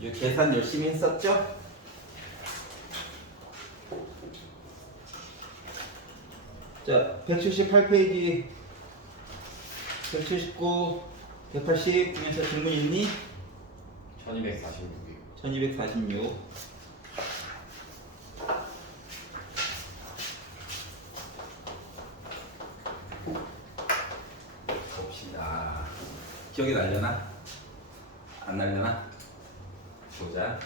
이제 계산 열심히 했었죠? 자, 178페이지 179, 180 중에서 질문 있니? 1246이요. 1246. 봅시다. 기억이 날려나? 안 날려나? 보자.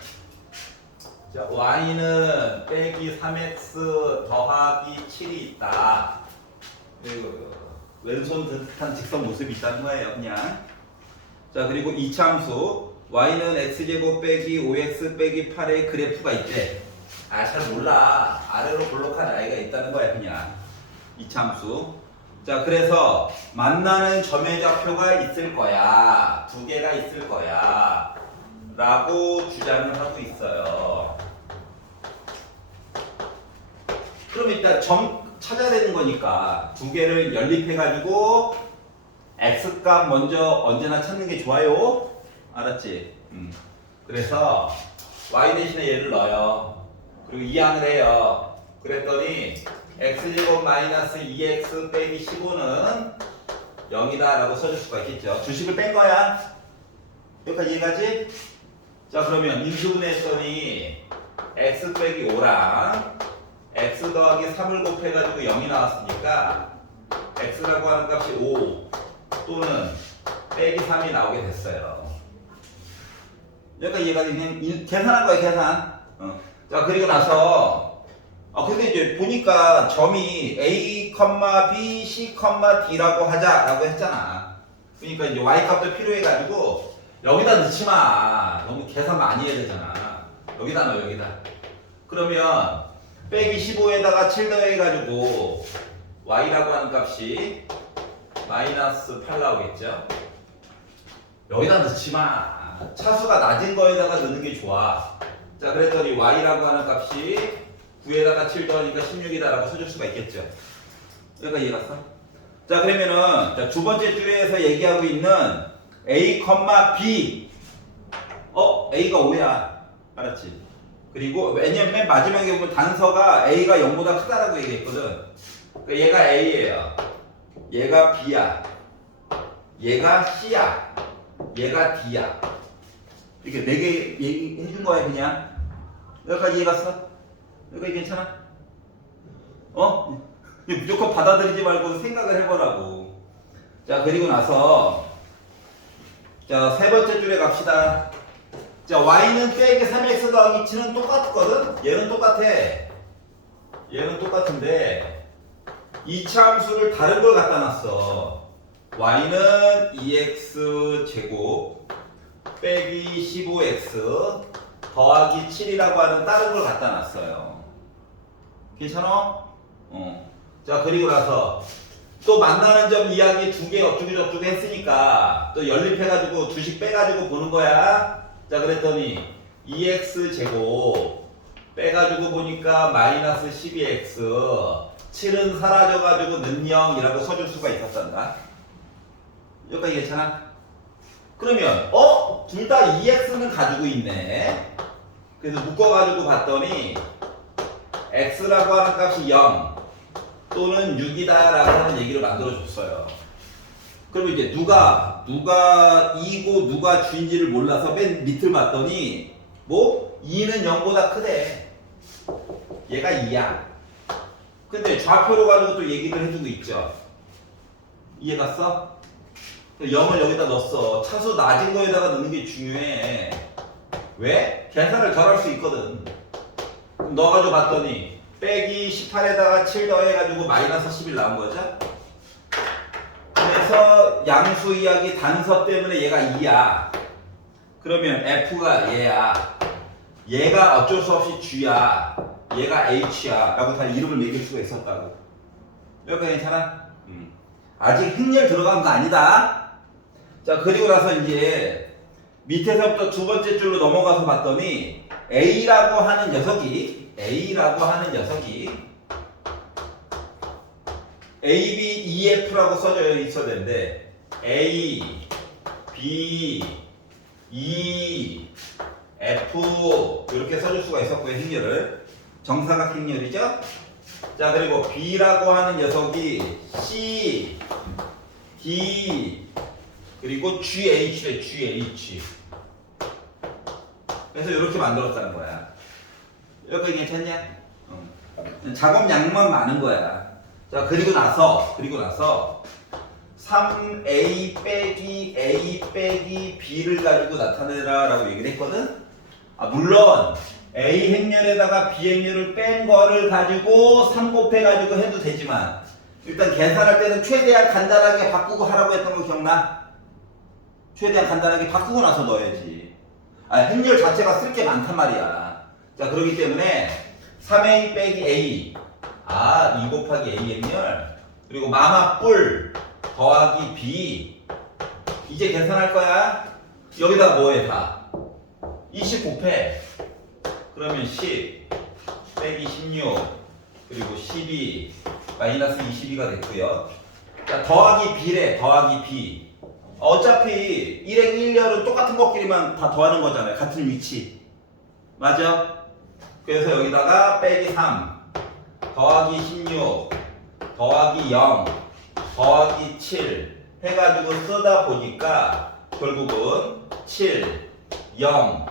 자, y는 빼기 3x 더하기 7이 있다. 그리고 왼손 듯한 직선 모습이 있다는 거예요, 그냥. 자, 그리고 이차함수 y는 x제곱 빼기 5x 빼기 8의 그래프가 있대. 아, 잘 몰라. 아래로 볼록한 아이가 있다는 거야, 그냥. 이차함수. 자, 그래서 만나는 점의 좌표가 있을 거야. 두 개가 있을 거야. 라고 주장을 하고 있어요. 그럼 일단 점 찾아야 되는 거니까 두 개를 연립해가지고 x값 먼저 언제나 찾는 게 좋아요. 알았지? 그래서 y 대신에 얘를 넣어요. 그리고 이항을 해요. 그랬더니 x제곱 마이너스 2x 빼기 15는 0이다 라고 써줄 수가 있겠죠. 주식을 뺀 거야. 여기까지 이해가지? 자, 그러면 인수분해했더니 x 빼기 5랑 x 더하기 3을 곱해가지고 0이 나왔으니까 x라고 하는 값이 5 또는 빼기 3이 나오게 됐어요. 여기까지 이해가지? 그냥 계산한 거예요, 계산. 자, 그리고 나서 근데 이제 보니까 점이 A, B, C, D라고 하자라고 했잖아. 그러니까 이제 Y 값도 필요해가지고 여기다 넣지 마. 너무 계산 많이 해야 되잖아. 여기다 넣어, 여기다. 그러면 빼기 15에다가 7 더해가지고 Y라고 하는 값이 마이너스 8 나오겠죠? 여기다 넣지 마. 차수가 낮은 거에다가 넣는 게 좋아. 자, 그랬더니 Y라고 하는 값이 9에다가 7 더하니까 16이다라고 써줄 수가 있겠죠. 여기가 이해갔어? 자, 그러면은 자, 두 번째 줄에서 얘기하고 있는 A, B. A가 5야. 알았지? 그리고 왜냐면 맨 마지막에 보면 단서가 A가 0보다 크다라고 얘기했거든. 그러니까 얘가 A예요. 얘가 B야. 얘가 C야. 얘가 D야. 이렇게 4개 얘기해준 거야, 그냥. 여기까지 이해갔어? 여기까지 괜찮아? 무조건 받아들이지 말고 생각을 해보라고. 자, 그리고 나서 자, 세 번째 줄에 갑시다. 자, y는 빼기 3x 더하기 7은 똑같거든? 얘는 똑같아. 얘는 똑같은데 이차함수를 다른 걸 갖다 놨어. y는 2x 제곱 빼기 15x 더하기 7이라고 하는 다른 걸 갖다 놨어요. 괜찮아? 자, 그리고 나서 또 만나는 점 이야기 두 개 어쩌고 저쩌고 했으니까 또 연립해가지고 두식 빼가지고 보는 거야. 자, 그랬더니 2x 제곱 빼가지고 보니까 마이너스 12x 7은 사라져가지고 는 0이라고 써줄 수가 있었단다. 여기까지 괜찮아? 그러면 둘 다 2x는 가지고 있네. 그래서 묶어가지고 봤더니 x라고 하는 값이 0 또는 6이다 라고 하는 얘기를 만들어줬어요. 그럼 이제 누가 2고 누가 주인지를 몰라서 맨 밑을 봤더니 2는 0보다 크대. 얘가 2야. 근데 좌표로 가지고 또 얘기를 해주고 있죠. 이해갔어? 0을 여기다 넣었어. 차수 낮은 거에다가 넣는 게 중요해. 왜? 계산을 덜 할 수 있거든. 그럼 넣어가지고 봤더니 빼기 18에다가 7 더해가지고 마이너스 11 나온 거죠? 그래서 양수 이야기 단서 때문에 얘가 2야. 그러면 F가 얘야. 얘가 어쩔 수 없이 G야. 얘가 H야. 라고 다 이름을 매길 수가 있었다고. 여기까지 괜찮아? 아직 행렬 들어간 거 아니다. 자, 그리고 나서 이제 밑에서부터 두 번째 줄로 넘어가서 봤더니 A라고 하는 녀석이 A, B, E, F라고 써져 있어야 되는데 A, B, E, F 이렇게 써줄 수가 있었고요. 행렬을 정사각 행렬이죠. 자 그리고 B라고 하는 녀석이 C, D 그리고 GH래 GH. 그래서 이렇게 만들었다는 거야. 여기까지 괜찮냐? 작업량만 많은 거야. 자 그리고 나서 3A 빼기 A 빼기 B를 가지고 나타내라 라고 얘기를 했거든. 물론 A 행렬에다가 B 행렬을 뺀 거를 가지고 3 곱해가지고 해도 되지만 일단 계산할 때는 최대한 간단하게 바꾸고 하라고 했던 거 기억나? 최대한 간단하게 바꾸고 나서 넣어야지. 행렬 자체가 쓸 게 많단 말이야. 자 그렇기 때문에 3A 빼기 A 2 곱하기 A 행렬 그리고 마마 뿔 더하기 B 이제 계산할 거야. 여기다가 뭐해 다 20 곱해. 그러면 10 빼기 16 그리고 12 마이너스 22가 됐고요. 자 더하기 B래. 더하기 B 어차피 1행 1열은 똑같은 것끼리만 다 더하는 거잖아요. 같은 위치 맞아? 그래서 여기다가 빼기 3 더하기 16 더하기 0 더하기 7 해가지고 쓰다 보니까 결국은 7 0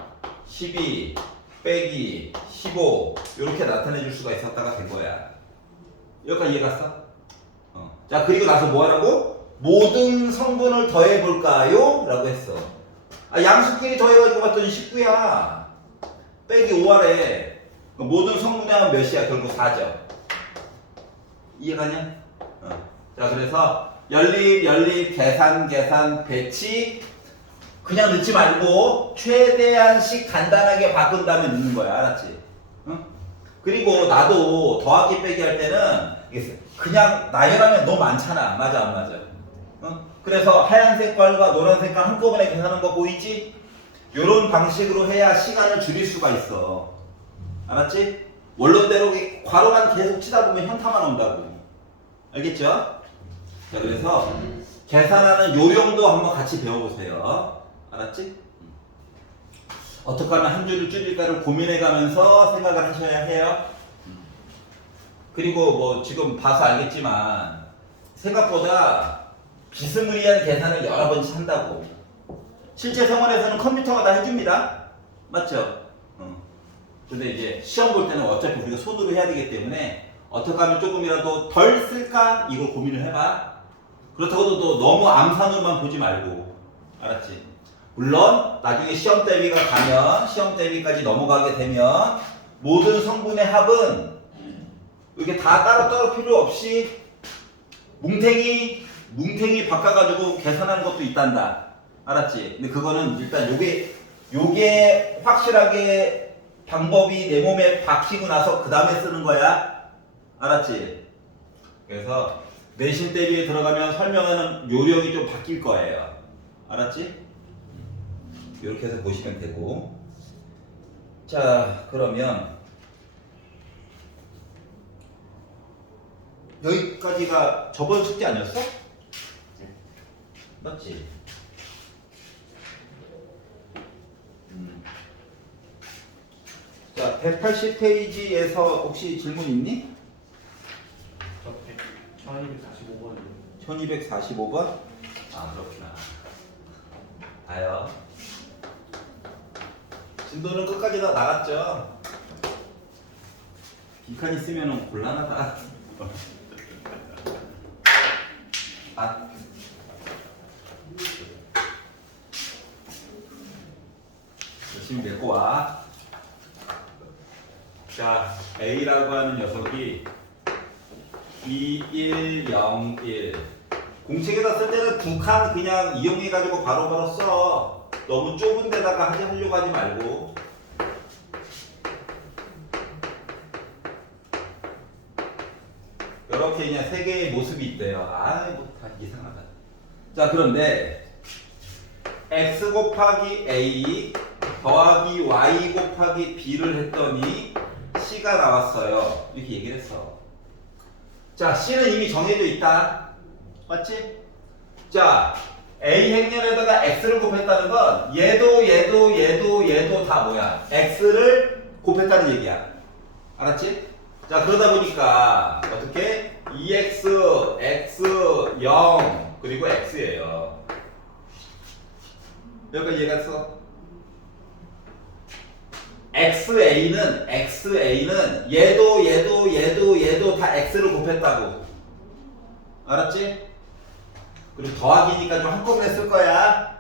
12 빼기 15 이렇게 나타내 줄 수가 있었다가 된 거야. 여기까지 이해 갔어? 자 그리고 나서 뭐 하라고? 모든 성분을 더해 볼까요? 라고 했어. 양수끼리 더해가지고 봤더니 19야. 빼기 5하래. 모든 성분의 합은 몇이야? 결국 4죠. 이해가냐? 자 그래서 연립, 계산, 배치 그냥 넣지 말고 최대한씩 간단하게 바꾼 다음에 넣는 거야. 알았지? 응? 그리고 나도 더하기 빼기 할 때는 그냥 나열하면 너무 많잖아. 맞아 안 맞아? 응? 그래서 하얀 색깔과 노란 색깔 한꺼번에 계산하는 거 보이지? 이런 방식으로 해야 시간을 줄일 수가 있어. 알았지? 원론대로 괄호만 계속 치다 보면 현타만 온다고. 알겠죠? 자 그래서 계산하는 요령도 한번 같이 배워보세요. 알았지? 어떻게 하면 한 줄을 줄일까를 고민해가면서 생각을 하셔야 해요. 그리고 뭐 지금 봐서 알겠지만 생각보다 비스무리한 계산을 여러 번씩 한다고. 실제 생활에서는 컴퓨터가 다 해줍니다. 맞죠? 근데 이제 시험 볼 때는 어차피 우리가 손으로 해야 되기 때문에 어떻게 하면 조금이라도 덜 쓸까? 이걸 고민을 해봐. 그렇다고 또 너무 암산으로만 보지 말고. 알았지? 물론 나중에 시험 대비가 가면 시험 대비까지 넘어가게 되면 모든 성분의 합은 이렇게 다 따로 필요 없이 뭉탱이 바꿔가지고 계산하는 것도 있단다. 알았지? 근데 그거는 일단 요게 확실하게 방법이 내 몸에 박히고 나서 그 다음에 쓰는 거야. 알았지? 그래서 내신 대비에 들어가면 설명하는 요령이 좀 바뀔 거예요. 알았지? 이렇게 해서 보시면 되고. 자 그러면 여기까지가 저번 숙제 아니었어? 맞지? 자 180페이지에서 혹시 질문 있니? 1245번이요. 1245번? 그렇구나. 봐요. 진도는 끝까지 다 나갔죠? 빈칸 있으면 곤란하다. 열심히 내고 와. 자, A라고 하는 녀석이 2101 공책에다 쓸 때는 두 칸 그냥 이용해가지고 바로바로 써. 너무 좁은 데다가 하려고 하지 말고. 이렇게 그냥 세 개의 모습이 있대요. 아이고 다 이상하다. 자 그런데 x 곱하기 a 더하기 y 곱하기 b를 했더니 c가 나왔어요. 이렇게 얘기를 했어. 자 c는 이미 정해져 있다. 맞지? 자 a 행렬에다가 x를 곱했다는 건 얘도 얘도 다 뭐야? x를 곱했다는 얘기야. 알았지? 자, 그러다 보니까 어떻게? 2x, x, 0 그리고 x예요. 여기까지 이해갔어? xa는 얘도 다 x를 곱했다고. 알았지? 그리고 더하기니까 좀 한꺼번에 쓸 거야.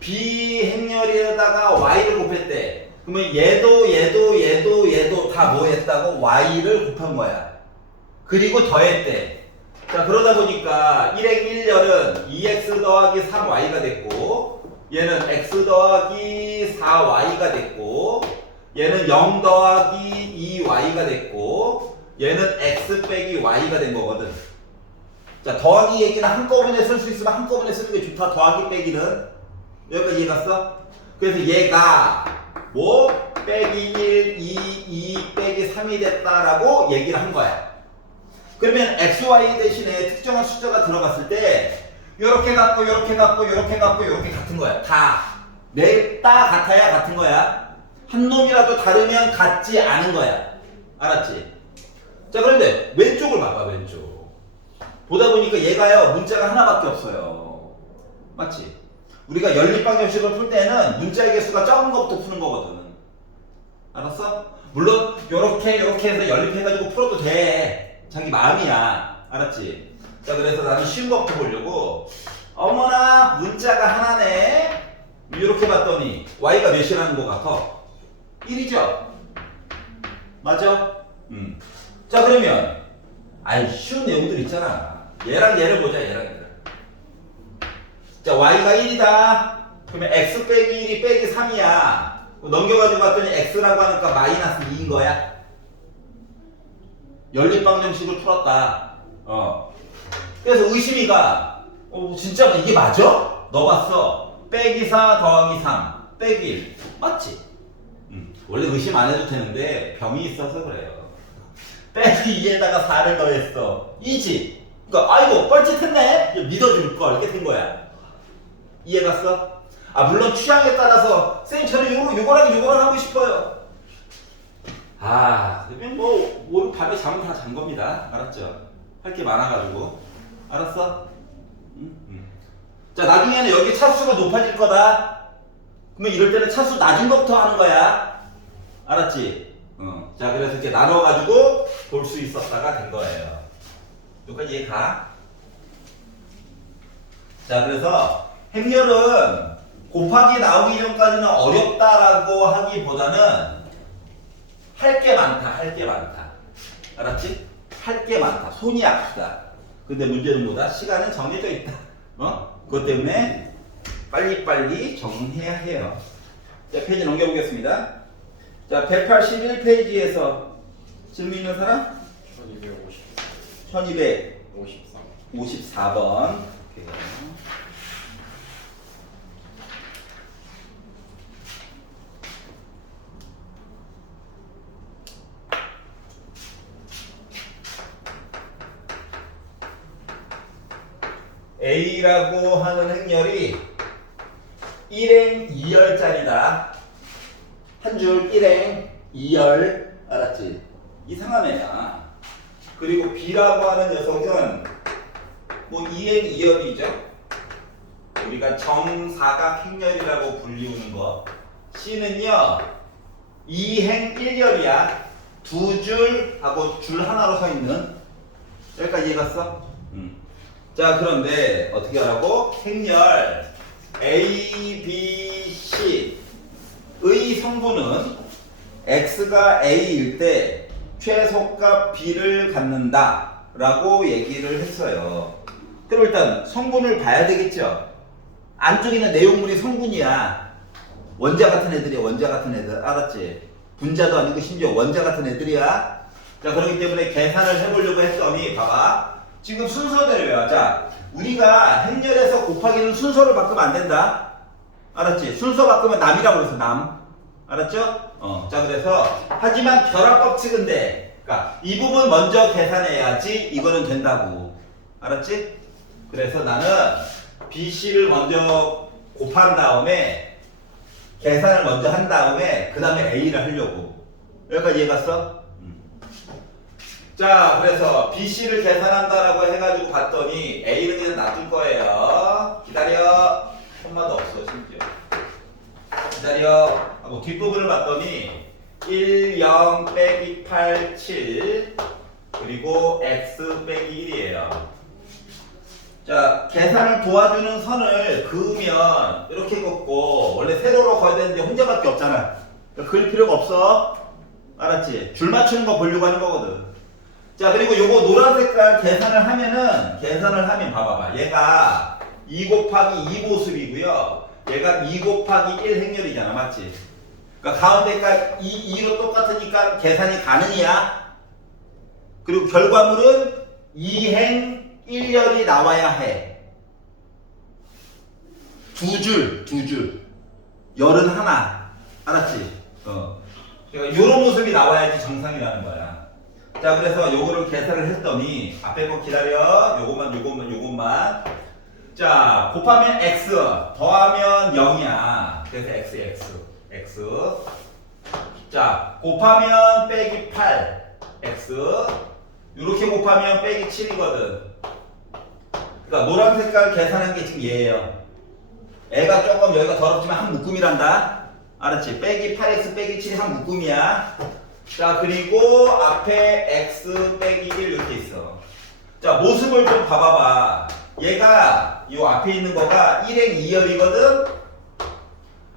비행렬에다가 y를 곱했대. 그러면 얘도 다 뭐 했다고? y를 곱한 거야. 그리고 더했대. 자, 그러다 보니까 1행 1열은 2x 더하기 3y가 됐고, 얘는 x 더하기 4y가 됐고, 얘는 0 더하기 2y가 됐고, 얘는 x 빼기 y가 된 거거든. 자, 더하기 얘기는 한꺼번에 쓸 수 있으면 한꺼번에 쓰는 게 좋다. 더하기 빼기는. 여기까지 이해 갔어? 그래서 얘가 뭐 빼기 1, 2 빼기 3이 됐다라고 얘기를 한 거야. 그러면 xy 대신에 특정한 숫자가 들어갔을 때 요렇게 갖고 요렇게 같은 거야. 다 같아야 같은 거야. 한 놈이라도 다르면 같지 않은 거야. 알았지? 자, 그런데 왼쪽을 봐봐. 왼쪽 보다 보니까 얘가요 문자가 하나밖에 없어요. 맞지? 우리가 연립방정식을 풀 때는 문자의 개수가 적은 것부터 푸는 거거든. 알았어? 물론 요렇게 해서 연립해가지고 풀어도 돼. 자기 마음이야. 알았지? 자, 그래서 나는 쉬운 거부터 보려고. 어머나 문자가 하나네. 이렇게 봤더니 y가 몇이라는 거 같아? 1이죠? 맞아? 자, 그러면 쉬운 내용들 있잖아. 얘랑 얘를 보자. 얘랑 얘를. 자, y가 1이다. 그러면 x 빼기 1이 빼기 3이야. 넘겨가지고 봤더니 x라고 하니까 마이너스 2인 거야. 연립방정식을 풀었다. 그래서 의심이가 진짜 이게 맞아? 너 봤어? 빼기 4 더하기 3 빼기 1 맞지? 원래 의심 안 해도 되는데 병이 있어서 그래요. 빼기 2에다가 4를 더했어. 2지? 그러니까 아이고 뻘짓했네? 믿어줄 걸 이렇게 된 거야. 이해갔어? 물론 취향에 따라서 쌤 저는 요거랑 하고 싶어요. 그러면 뭐 밤에 잠을 다 잔 겁니다. 알았죠? 할 게 많아가지고. 알았어? 자, 나중에는 여기 차수가 높아질 거다. 그러면 이럴 때는 차수 낮은 것부터 하는 거야. 알았지? 자, 그래서 이렇게 나눠가지고 볼 수 있었다가 된 거예요. 여기까지 이해 가? 자, 그래서 행렬은 곱하기 나오기 전까지는 어렵다라고 하기보다는 할 게 많다. 알았지? 할 게 많다. 손이 아프다. 근데 문제는 뭐다? 시간은 정해져 있다. 그것 때문에 빨리빨리 적응해야 해요. 자, 페이지 넘겨보겠습니다. 자, 181페이지에서 질문 있는 사람? 1254번. A라고 하는 행렬이 1행 2열짜리다. 한 줄 1행 2열. 알았지? 이상한 애야. 그리고 B라고 하는 녀석은 뭐 2행 2열이죠. 우리가 정사각 행렬이라고 불리우는 거. C는요 2행 1열이야. 두 줄 하고 줄 하나로 서 있는. 여기까지 이해갔어? 자, 그런데 어떻게 하라고? 행렬 A, B, C의 성분은 X가 A일 때 최소값 B를 갖는다 라고 얘기를 했어요. 그럼 일단 성분을 봐야 되겠죠. 안쪽에 있는 내용물이 성분이야. 원자 같은 애들이야. 원자 같은 애들. 알았지? 분자도 아니고 심지어 원자 같은 애들이야. 자, 그렇기 때문에 계산을 해보려고 했더니 봐봐. 지금 순서대로야. 자, 우리가 행렬에서 곱하기는 순서를 바꾸면 안 된다. 알았지? 순서 바꾸면 남이라고 그래서 남. 알았죠? 자, 그래서 하지만 결합법칙은 돼. 그러니까 이 부분 먼저 계산해야지 이거는 된다고. 알았지? 그래서 나는 BC를 먼저 곱한 다음에 계산을 먼저 한 다음에 그 다음에 A를 하려고. 여기까지 이해갔어? 자, 그래서 BC를 계산한다라고 해가지고 봤더니 A는 그냥 놔둘 거예요. 기다려. 콤마도 없어, 심지어. 기다려. 하고 뒷부분을 봤더니 1, 0 빼기 8, 7 그리고 x 빼기 1이에요. 자, 계산을 도와주는 선을 그으면 이렇게 긋고 원래 세로로 그어야 되는데 혼자밖에 없잖아. 그러니까 그릴 필요가 없어. 알았지? 줄 맞추는 거 보려고 하는 거거든. 자, 그리고 요거 노란 색깔 계산을 하면 봐봐봐. 얘가 2 곱하기 2 보습이고요. 얘가 2 곱하기 1 행렬이잖아. 맞지? 그러니까 가운데가 2로 똑같으니까 계산이 가능이야. 그리고 결과물은 2행 1열이 나와야 해. 두 줄. 열은 하나. 알았지? 그러니까 요런 모습이 나와야지 정상이라는 거야. 자, 그래서 요거를 계산을 했더니 앞에 거 기다려. 요것만. 자, 곱하면 x, 더하면 0이야. 그래서 x. 자, 곱하면 빼기 8, x. 이렇게 곱하면 빼기 7이거든. 그러니까 노란 색깔 계산한 게 지금 얘예요. 애가 조금 여기가 더럽지만 한 묶음이란다. 알았지? 빼기 8x 빼기 7이 한 묶음이야. 자, 그리고 앞에 x 빼기 1 이렇게 있어. 자, 모습을 좀 봐봐봐. 얘가 요 앞에 있는 거가 1행 2열이거든.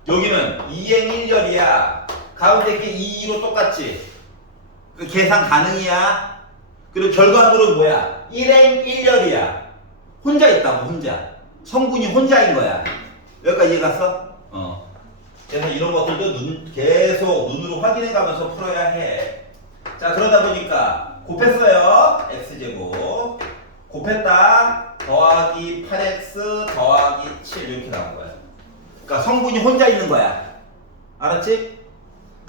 여기는 2행 1열이야. 가운데 게 2로 똑같지? 그 계산 가능이야. 그리고 결과물은 뭐야? 1행 1열이야. 혼자 있다고, 혼자. 성분이 혼자인 거야. 여기까지 이해갔어? 그래서 이런 것들도 계속 눈으로 확인해 가면서 풀어야 해. 자, 그러다 보니까 곱했어요. x제곱. 곱했다. 더하기 8x 더하기 7 이렇게 나온 거야. 그러니까 성분이 혼자 있는 거야. 알았지?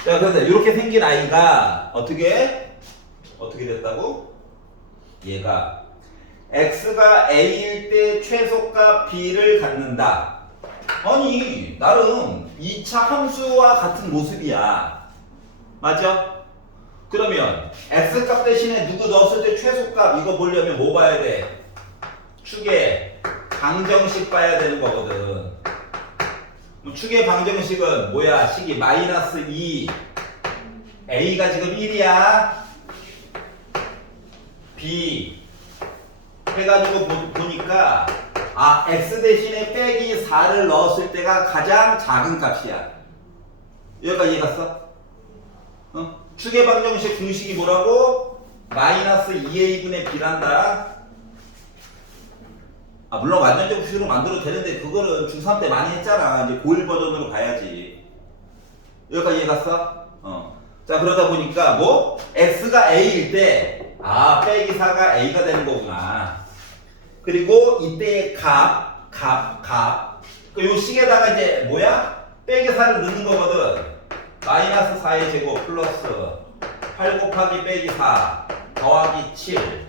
자, 그래서 이렇게 생긴 아이가 어떻게 됐다고? 얘가 x가 a일 때 최소값 b를 갖는다. 아니, 나름 2차 함수와 같은 모습이야. 맞죠? 그러면 x값 대신에 누구 넣었을 때 최소값 이거 보려면 뭐 봐야 돼? 축의 방정식 봐야 되는 거거든. 축의 방정식은 뭐야? 식이 마이너스 2 a가 지금 1이야. b 해가지고 보니까 x 대신에 빼기 4를 넣었을 때가 가장 작은 값이야. 여기까지 이해갔어? 축의 방정식 공식이 뭐라고? 마이너스 2a분의 b란다. 물론 완전적 수식으로 만들어도 되는데 그거는 중3 때 많이 했잖아. 이제 고1 버전으로 가야지. 여기까지 이해갔어? 자, 그러다 보니까 뭐? x가 a일 때 빼기 4가 a가 되는 거구나. 그리고 이때의 값. 요 식에다가 이제 뭐야? 빼기 4를 넣는 거거든. 마이너스 4의 제곱 플러스 8 곱하기 빼기 4 더하기 7.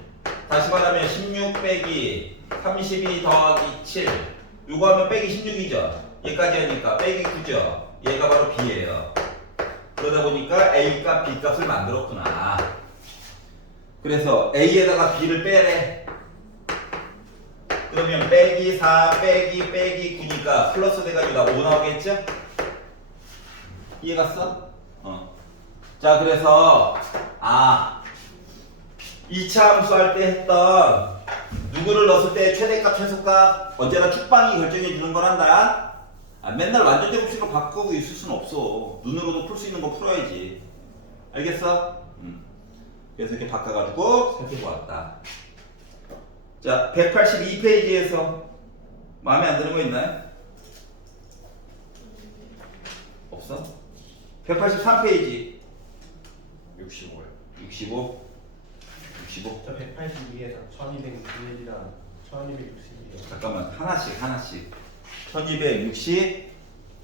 다시 말하면 16 빼기 32 더하기 7. 요거 하면 빼기 16이죠. 얘까지 하니까 빼기 9죠. 얘가 바로 b예요. 그러다 보니까 a값 b값을 만들었구나. 그래서 a에다가 b를 빼래. 그러면 빼기 4 빼기 9니까 플러스 돼가지고 나 5 나오겠죠? 이해갔어? 자, 그래서 2차 함수 할 때 했던 누구를 넣었을 때 최대값 최소값 언제나 축방이 결정해 주는 거란다. 맨날 완전 제곱식으로 바꾸고 있을 수는 없어. 눈으로도 풀 수 있는 거 풀어야지. 알겠어? 그래서 이렇게 바꿔가지고 살펴보았다. 자, 182페이지에서 마음에 안 드는 거 있나요? 없어? 183페이지 65요. 65. 저 182에서 1261이랑 1261이요. 잠깐만, 하나씩 1260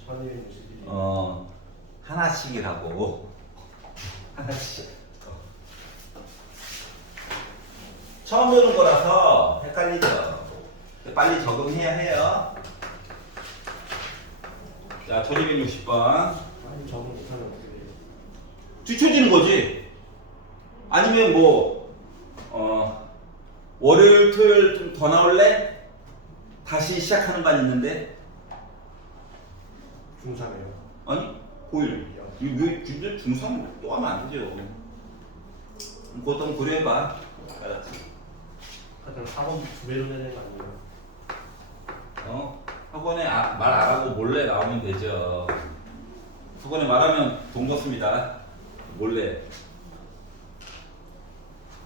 1261이요. 하나씩이라고. 하나씩. 처음 보는 거라서 헷갈리죠. 빨리 적응해야 해요. 자, 1260번. 아니 적응 못하면 어떻게 돼요? 뒤쳐지는 거지. 아니면 뭐, 월요일, 토요일 좀 더 나올래? 다시 시작하는 반 있는데? 중3이요. 아니, 고1. 왜 중3 또 하면 안 되죠. 그것도 한번 고려해봐. 알았지? 하여튼 4번 2배로 내는 거 아니에요? 학원에 말 안 하고 몰래 나오면 되죠. 학원에 말하면 돈 걷습니다. 몰래.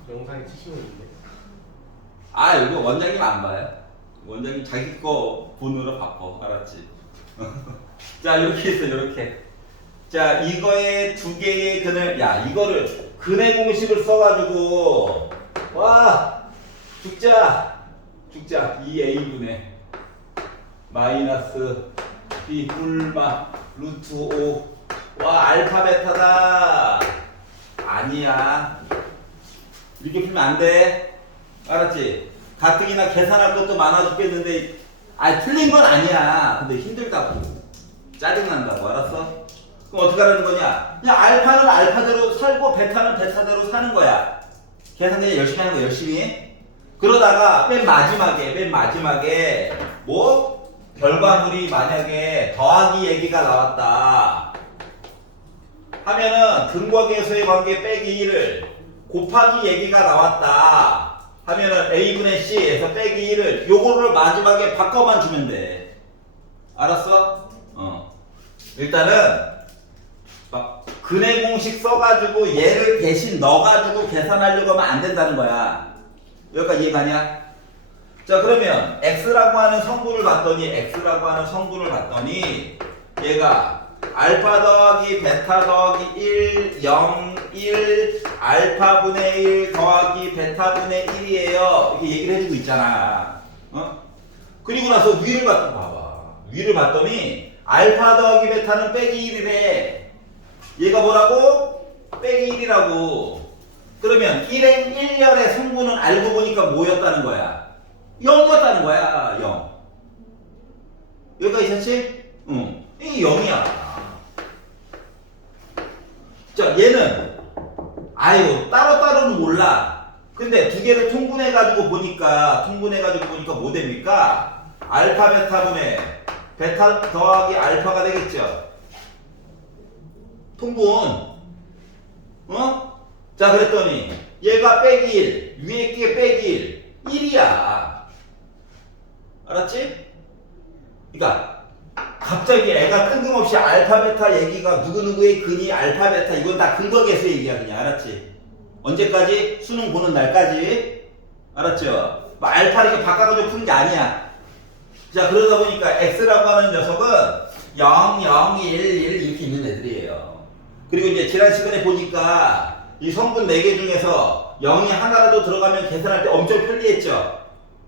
영상에 찍히고 있는데. 아, 이거 원장님 안 봐요. 원장님 자기 거 보느라 바빠. 알았지? 자, 이렇게 했어, 이렇게. 자, 이거에 두 개의 근을, 야, 이거를 근의 공식을 써가지고, 와, 죽자. 2a분의 마이너스 b 뿔마 루트 5. 와, 알파 베타다. 아니야. 이렇게 풀면 안 돼. 알았지? 가뜩이나 계산할 것도 많아 죽겠는데, 틀린 건 아니야. 근데 힘들다고. 짜증난다고. 알았어? 그럼 어떻게 하라는 거냐? 그냥 알파는 알파대로 살고, 베타는 베타대로 사는 거야. 계산 그냥 열심히 하는 거야, 열심히. 그러다가 맨 마지막에, 뭐? 결과물이 만약에 더하기 얘기가 나왔다. 하면은, 근과 계수의 관계 빼기 1을 곱하기 얘기가 나왔다. 하면은 a분의 c에서 빼기 1을 요거를 마지막에 바꿔만 주면 돼. 알았어? 일단은 막 근의 공식 써가지고 얘를 대신 넣어가지고 계산하려고 하면 안 된다는 거야. 여기까지 이해가냐? 자, 그러면 x라고 하는 성분을 봤더니 얘가 알파 더하기 베타 더하기 1, 0, 1, 알파분의 1 더하기 베타분의 1이에요. 이렇게 얘기를 해주고 있잖아. 그리고 나서 위를 봤더니 알파 더하기 베타는 빼기 1이래. 얘가 뭐라고? 빼기 1이라고. 그러면 1행 1열의 성분은 알고 보니까 뭐였다는 거야? 0이었다는 거야. 0. 여기까지 있었지? 응. 이게 0이야. 자, 얘는 따로따로는 몰라. 근데 두 개를 통분해가지고 보니까 뭐 됩니까? 알파 베타분의 베타 더하기 알파가 되겠죠. 통분. 자, 그랬더니 얘가 빼기 1, 위에 게 빼기 1, 1이야. 알았지? 그러니까 갑자기 애가 뜬금없이 알파 베타 얘기가 누구누구의 근이 알파 베타 이건 다 근거 계수 얘기야. 그냥. 알았지? 언제까지? 수능 보는 날까지. 알았죠? 뭐 알파 이렇게 바꿔가지고 푸는 게 아니야. 자, 그러다 보니까 x라고 하는 녀석은 0, 0, 1, 1 이렇게 있는 애들이에요. 그리고 이제 지난 시간에 보니까 이 성분 4개 중에서 0이 하나라도 들어가면 계산할 때 엄청 편리했죠?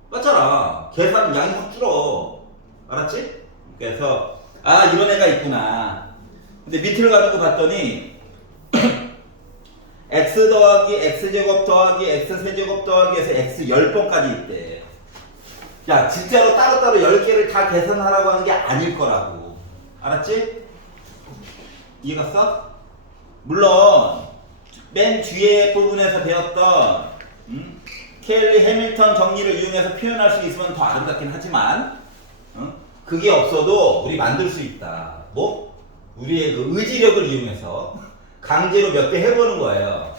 맞잖아. 계산 양이 확 줄어. 알았지? 그래서 이런 애가 있구나. 근데 밑을 가지고 봤더니 x 더하기 x제곱 더하기 x세제곱 더하기 해서 x 10번까지 있대. 야, 진짜로 따로따로 10개를 다 계산하라고 하는 게 아닐 거라고. 알았지? 이해갔어? 물론 맨 뒤에 부분에서 배웠던 켈리 해밀턴 정리를 이용해서 표현할 수 있으면 더 아름답긴 하지만 그게 없어도 우리 만들 수 있다. 뭐? 우리의 그 의지력을 이용해서 강제로 몇 개 해보는 거예요.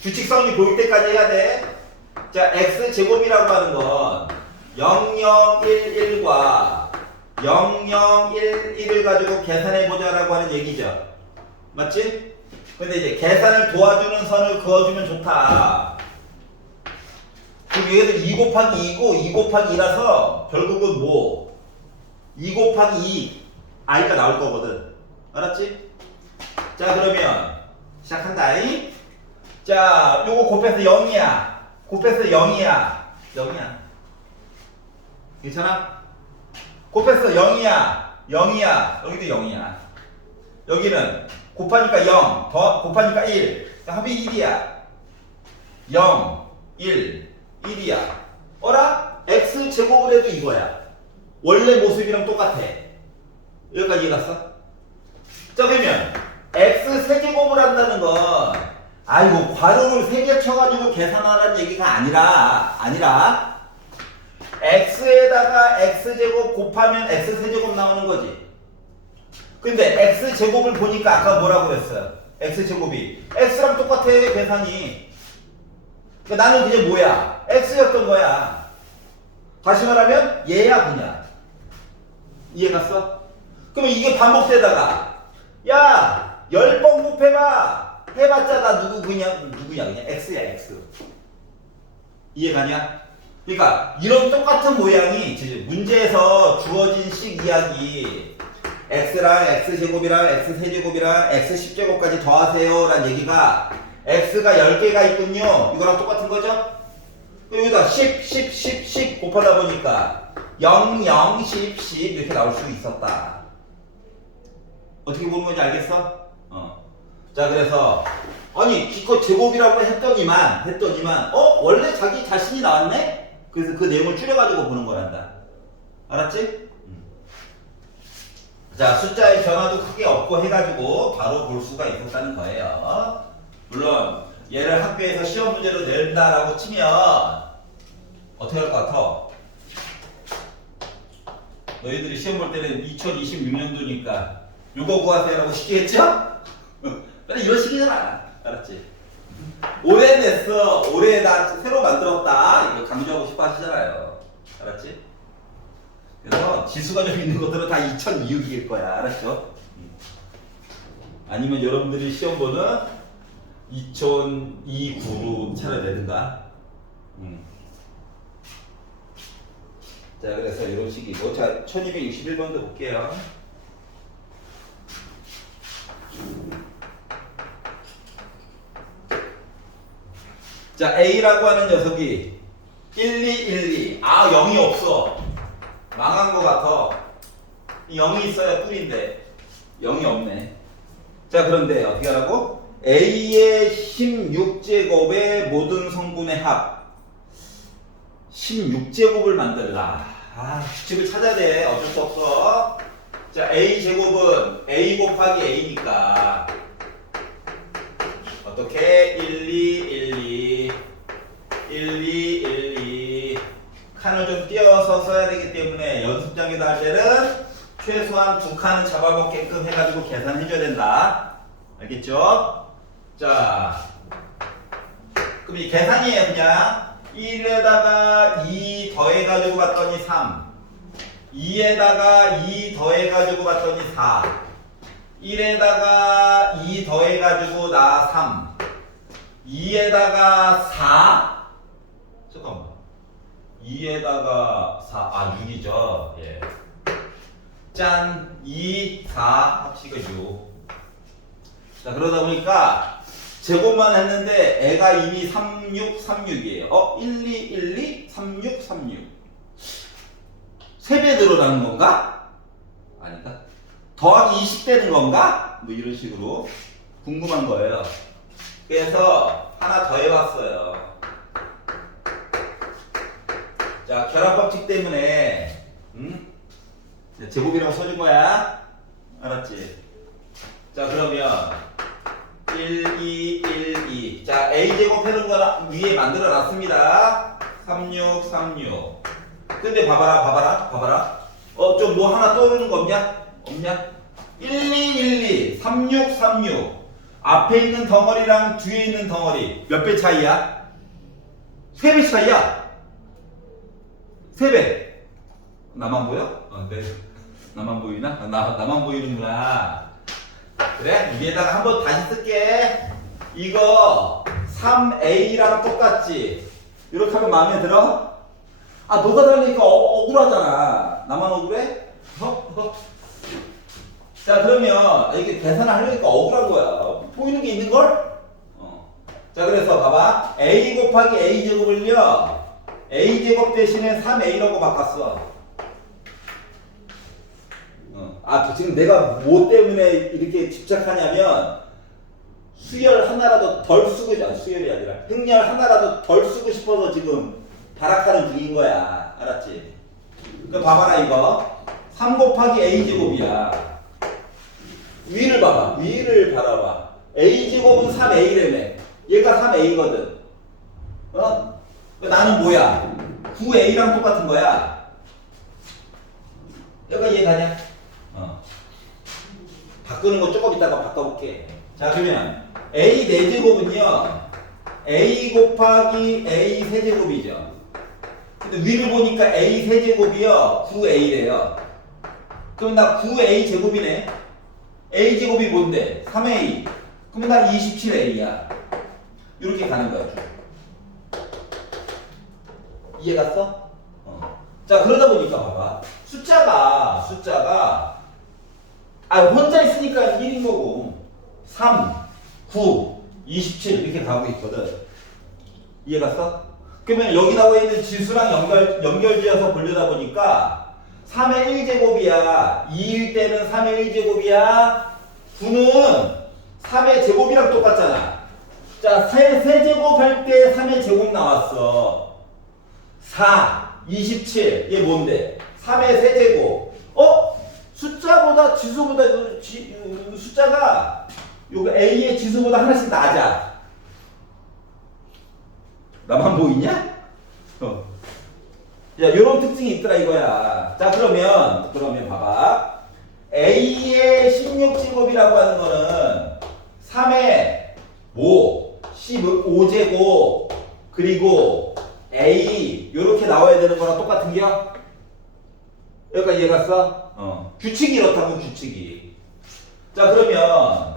규칙성이 보일 때까지 해야 돼. 자, x제곱이라고 하는 건 0011과 0011을 가지고 계산해보자라고 하는 얘기죠. 맞지? 근데 이제 계산을 도와주는 선을 그어주면 좋다. 그럼 얘들 2 곱하기 2고 2 곱하기 2라서 결국은 뭐 2 곱하기 2 i가 나올 거거든. 알았지? 자, 그러면 시작한다잉. 자, 요거 곱해서 0이야. 곱해서 0이야. 괜찮아? 곱해서 0이야. 여기도 0이야. 여기는 곱하니까 0, 더 곱하니까 1. 합이 1이야. 0, 1, 1이야. 어라? x제곱을 해도 이거야. 원래 모습이랑 똑같아. 여기까지 이해갔어? 자, 그러면 x 세제곱을 한다는 건 아이고 괄호를 3개 쳐가지고 계산하라는 얘기가 아니라 x에다가 x제곱 곱하면 x세제곱 나오는 거지. 근데 x제곱을 보니까 아까 뭐라고 그랬어요? x제곱이 x랑 똑같아 계산이. 그러니까 나는 그게 뭐야? x였던 거야. 다시 말하면 얘야 그냥. 이해갔어? 그러면 이게 반복되다가 야 10번 곱해봐 해봤자 나 누구냐 그냥 x야 x. 이해가냐? 그러니까 이런 똑같은 모양이 문제에서 주어진 식 이야기 x랑 x제곱이랑 x세제곱이랑 x10제곱까지 더하세요 라는 얘기가 x가 10개가 있군요. 이거랑 똑같은 거죠? 여기다 10 곱하다 보니까 0, 0, 10 이렇게 나올 수 있었다. 어떻게 보는 건지 알겠어? 자, 그래서 아니 기껏 제곱이라고 했더니만 원래 자기 자신이 나왔네? 그래서 그 내용을 줄여가지고 보는 거란다. 알았지? 자, 숫자의 변화도 크게 없고 해가지고 바로 볼 수가 있었다는 거예요. 물론 얘를 학교에서 시험 문제로 낸다라고 치면 어떻게 할 것 같아? 너희들이 시험 볼 때는 2026년도니까 이거 구하세요라고 시키겠죠? 그래 이런 식이잖아. 알았지? 올해 냈어. 올해 나 새로 만들었다. 이거 강조하고 싶어 하시잖아요. 알았지? 그래서 지수가 좀 있는 것들은 다 2026일 거야. 알았죠? 아니면 여러분들이 시험 보는 2029로 차려내든가. 자, 그래서 이런 식이고. 자, 1261번도 볼게요. 자, A라고 하는 녀석이 1212. 아, 0이 없어. 망한 것 같아. 0이 있어야 꿀인데 0이 없네. 자, 그런데 어떻게 하라고? A의 16제곱의 모든 성분의 합 16제곱을 만들라. 아, 규칙을 찾아야 돼. 어쩔 수 없어. 자, A제곱은 A 곱하기 A니까 어떻게? 1212 칸을 좀 띄어서 써야 되기 때문에 연습장에다 할 때는 최소한 2칸은 잡아먹게끔 해가지고 계산해줘야 된다. 알겠죠? 자, 그럼 이 계산이에요. 그냥 1에다가 2 더해가지고 봤더니 3, 2에다가 2 더해가지고 봤더니 4, 1에다가 2 더해가지고 나 3, 2에다가 4, 잠깐만, 2에다가 4, 아 6이죠. 예. 짠, 2, 4 합치가 6. 자, 그러다 보니까 제곱만 했는데 애가 이미 3636이에요. 1212 3636. 3배 늘어나는 건가? 아닌가? 더하기 20 되는 건가? 뭐 이런 식으로 궁금한 거예요. 그래서 하나 더 해봤어요. 자, 결합법칙 때문에 제곱이라고 써준 거야. 알았지? 자, 그러면 1, 2, 1, 2. 자, A제곱 해놓은 거 위에 만들어 놨습니다. 36, 36. 근데 봐봐라. 좀 뭐 하나 떠오르는 거 없냐? 1, 2, 1, 2, 36, 36. 앞에 있는 덩어리랑 뒤에 있는 덩어리 몇 배 차이야? 3배 차이야. 3배. 나만 보여? 네. 나만 보이나? 나만 보이는구나. 그래? 위에다가 한번 다시 쓸게. 이거 3A랑 똑같지? 이렇게 하면 마음에 들어? 아, 너가 다르니까 억울하잖아. 나만 억울해? 자, 그러면 이게 계산을 하려니까 억울한 거야. 보이는 게 있는걸? 자, 그래서 봐봐. A 곱하기 A제곱을요, A제곱 대신에 3A라고 바꿨어. 지금 내가 뭐 때문에 이렇게 집착하냐면 수열 하나라도 덜 쓰고, 수열이 아니라 행렬 하나라도 덜 쓰고 싶어서 지금 발악하는 중인 거야. 알았지? 그 봐봐라, 이거 3 곱하기 a제곱이야. 위를 봐봐. 위를 바라봐. a제곱은 3a라며. 얘가 3a거든. 어? 나는 뭐야? 9a랑 똑같은 거야. 여기가 이해가냐? 바꾸는 거 조금 이따가 바꿔볼게. 자, 그러면 a 4제곱은요 a 곱하기 a 세제곱이죠. 근데 위를 보니까 a 세제곱이요 9a래요. 그럼 나 9a 제곱이네. a 제곱이 뭔데? 3a. 그러면 나 27a야. 이렇게 가는 거야. 이해 갔어? 자, 그러다 보니까 봐봐. 숫자가 혼자 있으니까 1인 거고 3, 9, 27 이렇게 가고 있거든. 이해 갔어? 그러면 여기 나와 있는 지수랑 연결지어서 보려다 보니까 3의 1제곱이야. 2일 때는 3의 1제곱이야. 9는 3의 제곱이랑 똑같잖아. 자, 세제곱 할 때 3의 제곱 나왔어. 4, 27. 얘 뭔데? 3의 세제곱. 숫자보다 지수보다 숫자가 요거 A의 지수보다 하나씩 낮아. 나만 보이냐? 야, 요런 특징이 있더라 이거야. 자, 그러면 봐봐. A의 16제곱이라고 하는 거는 3의 5, 15제곱 그리고 A 요렇게 나와야 되는 거랑 똑같은 게요? 여기까지 이해 갔어? 규칙이 이렇다고 규칙이. 자, 그러면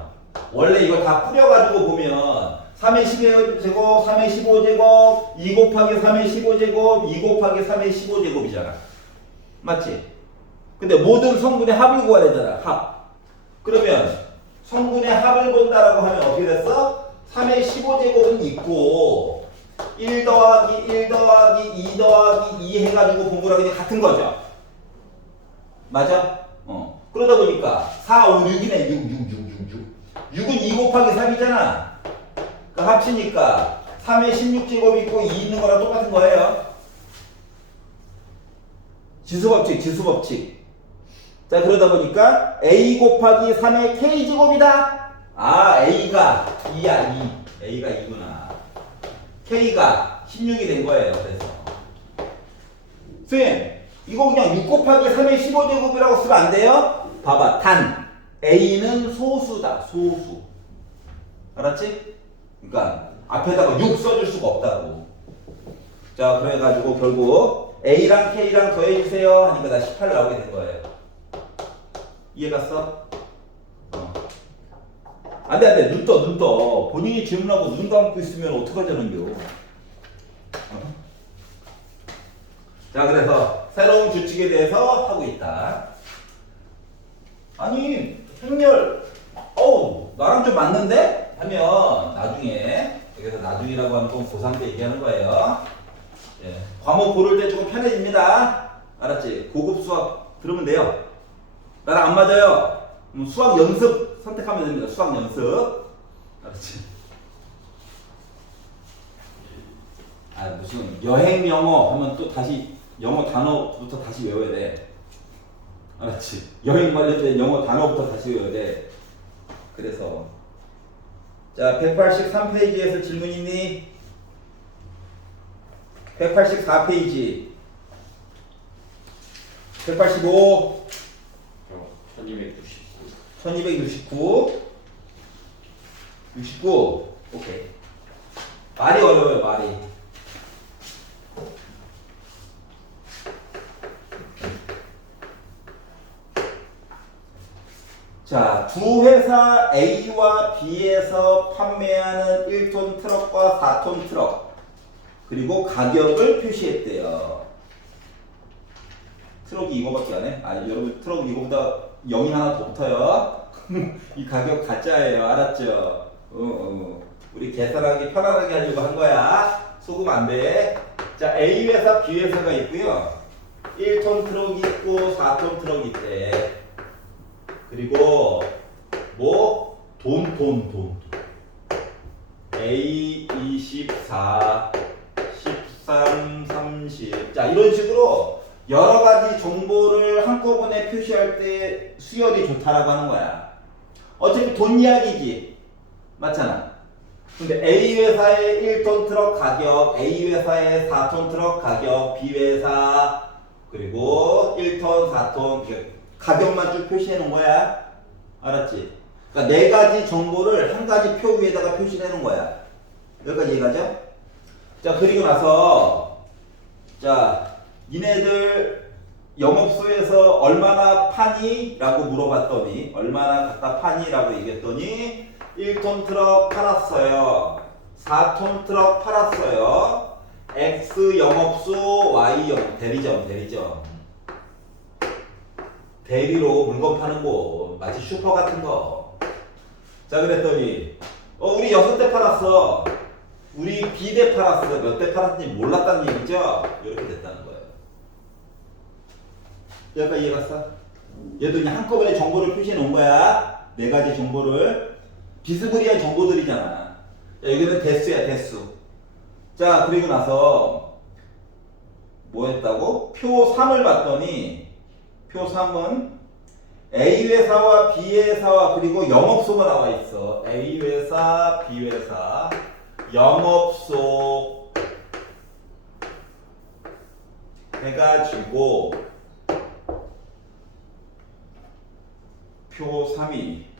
원래 이걸 다 뿌려가지고 보면 3의 11제곱, 3의 15제곱, 2 곱하기 3의 15제곱, 2 곱하기 3의 15제곱이잖아. 맞지? 근데 모든 성분의 합을 구해야 되잖아. 합. 그러면 성분의 합을 본다라고 하면 어떻게 됐어? 3의 15제곱은 있고 1 더하기 1 더하기 2 더하기 2 해가지고 본 거랑 그냥 같은 거죠. 맞아? 그러다 보니까 4, 5, 6이네. 6. 6은 2 곱하기 3이잖아. 그 합치니까 3의 16제곱 있고 2 있는 거랑 똑같은 거예요. 지수법칙. 자, 그러다 보니까 A 곱하기 3의 K제곱이다. A가 2야, 2. A가 2구나. K가 16이 된 거예요. 그래서. 선생님, 이거 그냥 6 곱하기 3의 15제곱이라고 쓰면 안 돼요? 봐봐. 단 A는 소수다. 소수. 알았지? 그러니까 앞에다가 6 써줄 수가 없다고. 자, 그래가지고 결국 A랑 K랑 더해주세요 하니까 나 18 나오게 된 거예요. 이해 갔어? 안 돼. 눈 떠. 본인이 질문하고 눈 감고 있으면 어떡하자는겨. 자, 그래서 새로운 규칙에 대해서 하고 있다. 아니, 행렬, 나랑 좀 맞는데? 하면 나중에, 여기서 나중이라고 하는 건 고3 때 얘기하는 거예요. 예, 과목 고를 때 조금 편해집니다. 알았지? 고급 수학 들으면 돼요. 나랑 안 맞아요. 수학 연습 선택하면 됩니다. 수학 연습. 알았지? 무슨 여행 영어 하면 또 다시 영어 단어부터 다시 외워야 돼. 알았지? 여행 관련된 영어 단어부터 다시 외워야 돼. 그래서 자, 183페이지에서 질문 있니? 184페이지 185 1269 69 오케이. 말이 어려워요. 말이. 자, 두 회사 A와 B에서 판매하는 1톤 트럭과 4톤 트럭 그리고 가격을 표시했대요. 트럭이 이거밖에 안 해? 여러분 트럭 이거보다 0이 하나 더 붙어요. 이 가격 가짜예요. 알았죠? 우리 계산하기 편안하게 하려고 한 거야. 속으면 안 돼. 자, A 회사, B 회사가 있고요. 1톤 트럭이 있고 4톤 트럭이 있대. 그리고 돈. A 24, 13, 30. 자, 이런 식으로 여러 가지 정보를 한꺼번에 표시할 때 수열이 좋다라고 하는 거야. 어차피 돈 이야기지. 맞잖아. 근데 A 회사의 1톤 트럭 가격, A 회사의 4톤 트럭 가격, B 회사 그리고 1톤, 4톤 가격만 쭉 표시해 놓은 거야. 알았지? 그러니까 네 가지 정보를 한 가지 표 위에다가 표시해 놓은 거야. 여기까지 이해가죠? 자, 그리고 나서 자, 니네들 영업소에서 얼마나 파니? 라고 물어봤더니 얼마나 갖다 파니? 라고 얘기했더니 1톤 트럭 팔았어요. 4톤 트럭 팔았어요. X 영업소, Y 대리점. 대리로 물건 파는 곳. 마치 슈퍼 같은 거. 자, 그랬더니 우리 6대 팔았어. 우리 B대 팔았어. 몇 대 팔았는지 몰랐다는 얘기죠? 이렇게 됐다는 거예요. 여기까지 이해갔어? 얘도 그냥 한꺼번에 정보를 표시해 놓은 거야. 네 가지 정보를. 비스무리한 정보들이잖아. 자, 여기는 대수야, 대수. 자, 그리고 나서 뭐 했다고? 표 3을 봤더니 표 3은 A 회사와 B 회사와 그리고 영업소가 나와 있어. A 회사, B 회사, 영업소 해가지고 표 3이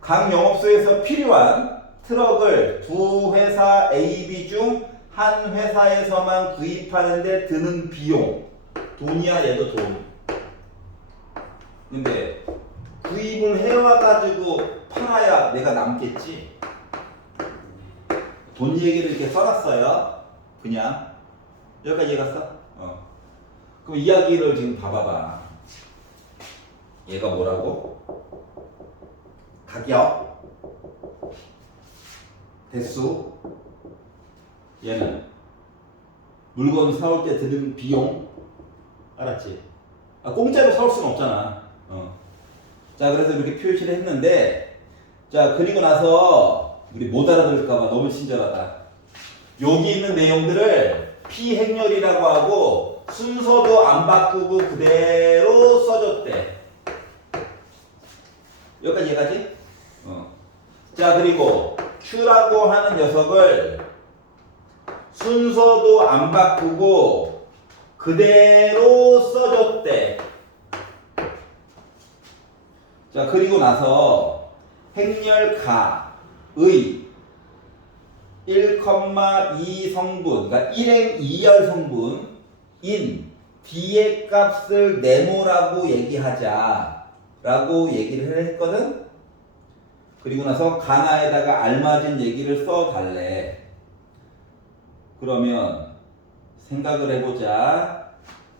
각 영업소에서 필요한 트럭을 두 회사 A, B 중 한 회사에서만 구입하는데 드는 비용. 돈이야, 얘도 돈. 근데 구입을 해와가지고 팔아야 내가 남겠지. 돈 얘기를 이렇게 써놨어요. 그냥 여기까지 이해갔어? 그럼 이야기를 지금 봐봐봐. 얘가 뭐라고? 가격, 대수. 얘는 물건 사올 때 드는 비용. 알았지? 공짜로 사올 수는 없잖아. 자, 그래서 이렇게 표시를 했는데, 자, 그리고 나서 우리 못 알아들을까봐 너무 친절하다. 여기 있는 내용들을 피행렬이라고 하고 순서도 안 바꾸고 그대로 써줬대. 여기까지 이해가지? 자, 그리고 Q라고 하는 녀석을 순서도 안 바꾸고 그대로 써줬대. 자, 그리고 나서 행렬가의 1,2 성분, 그러니까 1행 2열 성분인 D의 값을 네모라고 얘기하자 라고 얘기를 했거든. 그리고 나서 가나에다가 알맞은 얘기를 써달래. 그러면 생각을 해보자.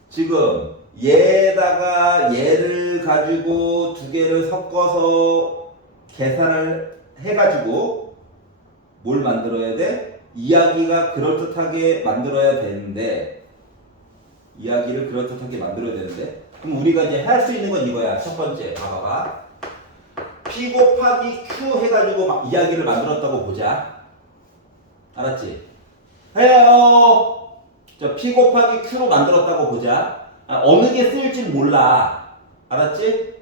지금 얘에다가 얘를 가지고 두 개를 섞어서 계산을 해가지고 뭘 만들어야 돼? 이야기가 그럴듯하게 만들어야 되는데, 이야기를 그럴듯하게 만들어야 되는데, 그럼 우리가 이제 할 수 있는 건 이거야. 첫 번째, 봐봐봐. P 곱하기 Q 해가지고 막 이야기를 만들었다고 보자. 알았지? 해요. 자, P 곱하기 Q로 만들었다고 보자. 어느 게 쓰일진 몰라. 알았지?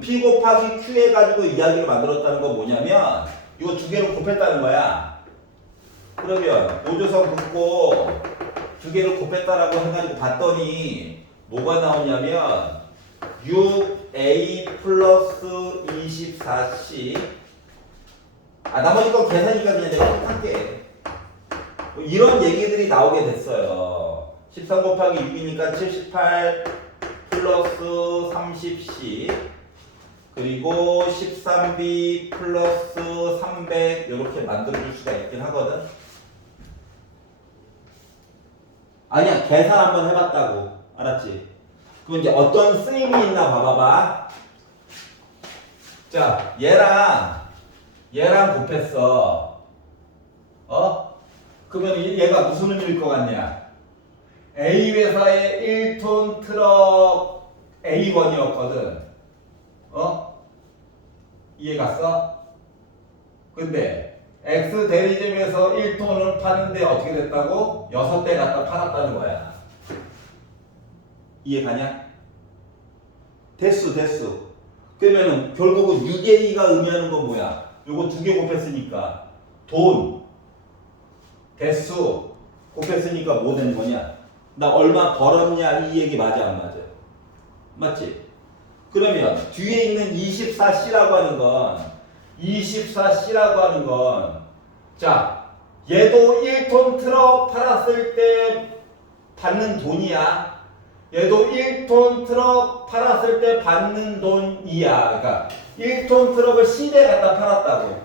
P 곱하기 Q 해가지고 이야기를 만들었다는 건 뭐냐면 이거 두 개로 곱했다는 거야. 그러면 보조선 긋고 두 개를 곱했다라고 해가지고 봤더니 뭐가 나오냐면 6A 플러스 24C. 나머지 건 계산이니까 그냥 내가 할게. 이런 얘기들이 나오게 됐어요. 13 곱하기 6이니까 78 플러스 30C 그리고 13B 플러스 300 이렇게 만들어줄 수가 있긴 하거든. 아니야, 계산 한번 해봤다고. 알았지? 그럼 이제 어떤 쓰임이 있나 봐봐봐. 자, 얘랑 곱했어. 그러면 얘가 무슨 의미일 것 같냐? A 회사의 1톤 트럭 A1이었거든. 이해 갔어? 근데 X 대리점에서 1톤을 파는데 어떻게 됐다고? 6대 갖다 팔았다는 거야. 이해가냐? 대수. 그러면은 결국은 6A가 의미하는 건 뭐야? 요거 두 개 곱했으니까 돈, 대수 곱했으니까 뭐 되는 거냐? 나 얼마 벌었냐 이 얘기 맞아 안 맞아? 맞지? 그러면 뒤에 있는 24C라고 하는 건 24C라고 하는 건 자, 얘도 1톤 트럭 팔았을 때 받는 돈이야. 얘도 1톤 트럭 팔았을 때 받는 돈이야. 그러니까 1톤 트럭을 C대 갖다 팔았다고.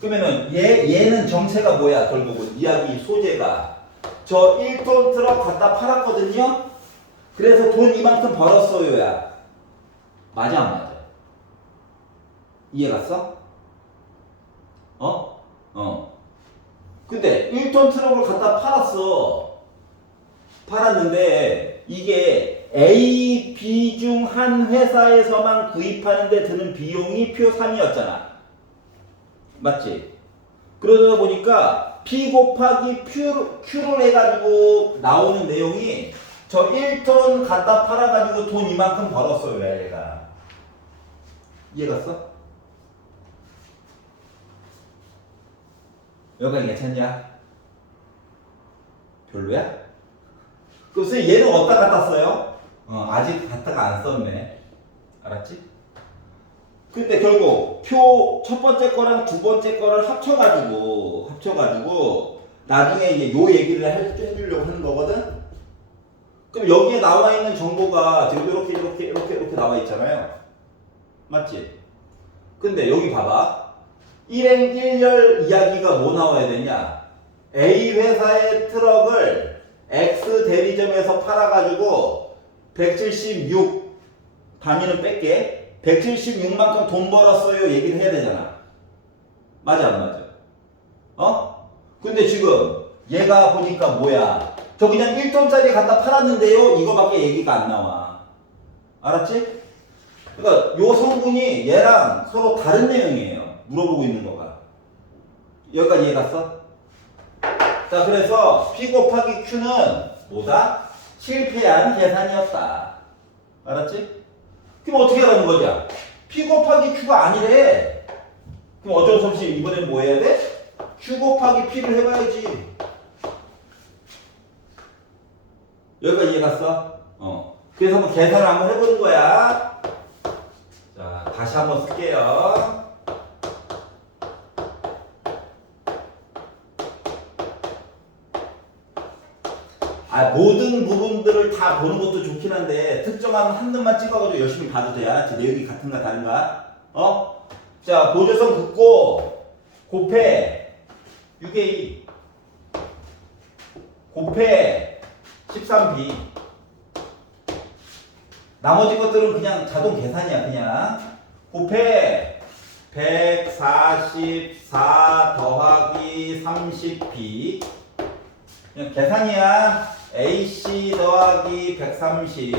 그러면은 얘는 정체가 뭐야? 결국은 이야기 소재가 저 1톤 트럭 갖다 팔았거든요. 그래서 돈 이만큼 벌었어요야. 맞아 안 맞아? 이해 갔어? 근데 1톤 트럭을 갖다 팔았는데 이게 A, B 중 한 회사에서만 구입하는데 드는 비용이 표 3이었잖아. 맞지? 그러다 보니까 P 곱하기 Q를 해가지고 나오는 내용이 저 1톤 갖다 팔아가지고 돈 이만큼 벌었어요, 얘가. 이해 갔어? 여기가 괜찮냐? 별로야? 그래서 얘는 어디다 갖다 써요? 아직 갖다가 안 썼네. 알았지? 근데 결국 표 첫 번째 거랑 두 번째 거를 합쳐가지고 나중에 이제 요 얘기를 해주려고 하는 거거든? 그럼 여기에 나와 있는 정보가 지금 이렇게 나와 있잖아요. 맞지? 근데 여기 봐봐. 일행 1열 이야기가 뭐 나와야 되냐? A 회사의 트럭을 X 대리점에서 팔아가지고 176 단위는 뺄게. 176만큼 돈 벌었어요 얘기를 해야 되잖아. 맞아 안 맞아? 근데 지금 얘가 보니까 뭐야? 저 그냥 1톤짜리 갖다 팔았는데요 이거밖에 얘기가 안 나와. 알았지? 그러니까 요 성분이 얘랑 서로 다른 내용이에요. 물어보고 있는 거가. 여기까지 이해 갔어? 자, 그래서 P 곱하기 Q는 뭐다? 실패한 계산이었다. 알았지? 그럼 어떻게 하라는 거냐? P 곱하기 Q가 아니래. 그럼 어쩔 수 없이 이번엔 뭐 해야 돼? Q 곱하기 P를 해봐야지. 여기까지 이해 갔어? 그래서 한번 계산을 한번 해보는 거야. 자, 다시 한번 쓸게요. 모든 부분들을 다 보는 것도 좋긴 한데 특정한 한 놈만 찍어가지고 열심히 봐도 돼. 알았지? 내용이 같은가 다른가? 자, 보조선 긋고 곱해 6A 곱해 13B 나머지 것들은 그냥 자동 계산이야. 그냥 곱해 144 더하기 30B 그냥 계산이야. AC 더하기 130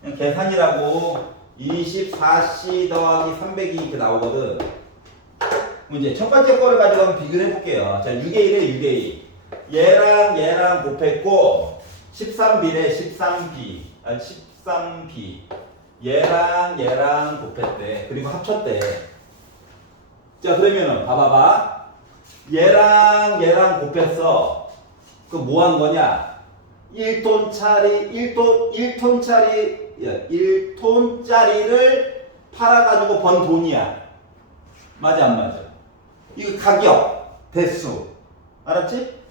그냥 계산이라고. 24C 더하기 300이 이렇게 나오거든. 이제 첫 번째 거를 가지고 한번 비교를 해볼게요. 자, 6A래 6A 얘랑 곱했고 13B래 13B 13B 얘랑 곱했대. 그리고 합쳤대. 자, 그러면은 봐봐봐. 얘랑 곱했어. 그 뭐 한 거냐? 1톤짜리를 팔아가지고 번 돈이야. 맞아 안 맞아? 이거 가격, 대수. 알았지?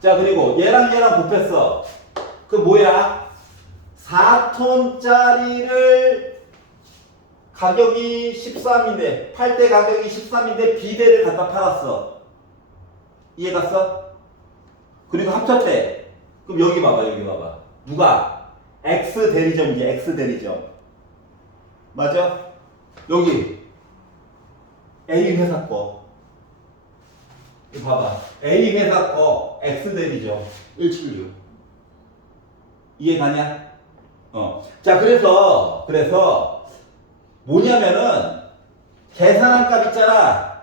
자, 그리고 얘랑 곱했어. 그 뭐야? 4톤짜리를 가격이 13인데 팔 때 가격이 13인데 B대를 갖다 팔았어. 이해 갔어? 그리고 합쳤대. 그럼 여기 봐봐. 누가? X 대리점이지. X 대리점. 맞아? 여기 A 회사 거. 이거 봐봐. A 회사 거 X 대리점 176. 이해 가냐? 자, 그래서 뭐냐면은 계산한 값 있잖아.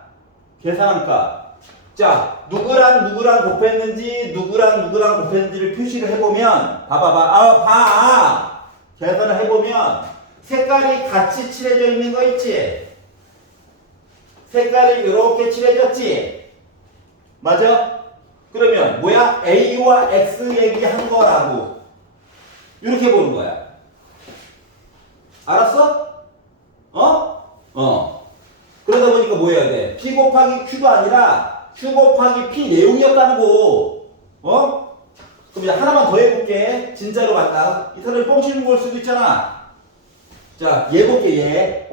계산한 값. 자, 누구랑 누구랑 곱했는지, 누구랑 누구랑 곱했는지를 표시를 해보면, 봐. 계산을 해보면, 색깔이 같이 칠해져 있는 거 있지? 색깔이 이렇게 칠해졌지? 맞아? 그러면 뭐야? A와 X 얘기한 거라고. 이렇게 보는 거야. 알았어? 그러다 보니까 뭐 해야 돼? P 곱하기 Q가 아니라 Q 곱하기 P 내용이었다는 거. 그럼 이제 하나만 더 해볼게. 진짜로 맞다. 이 사람이 뻥치는 걸 수도 있잖아. 자, 얘 볼게,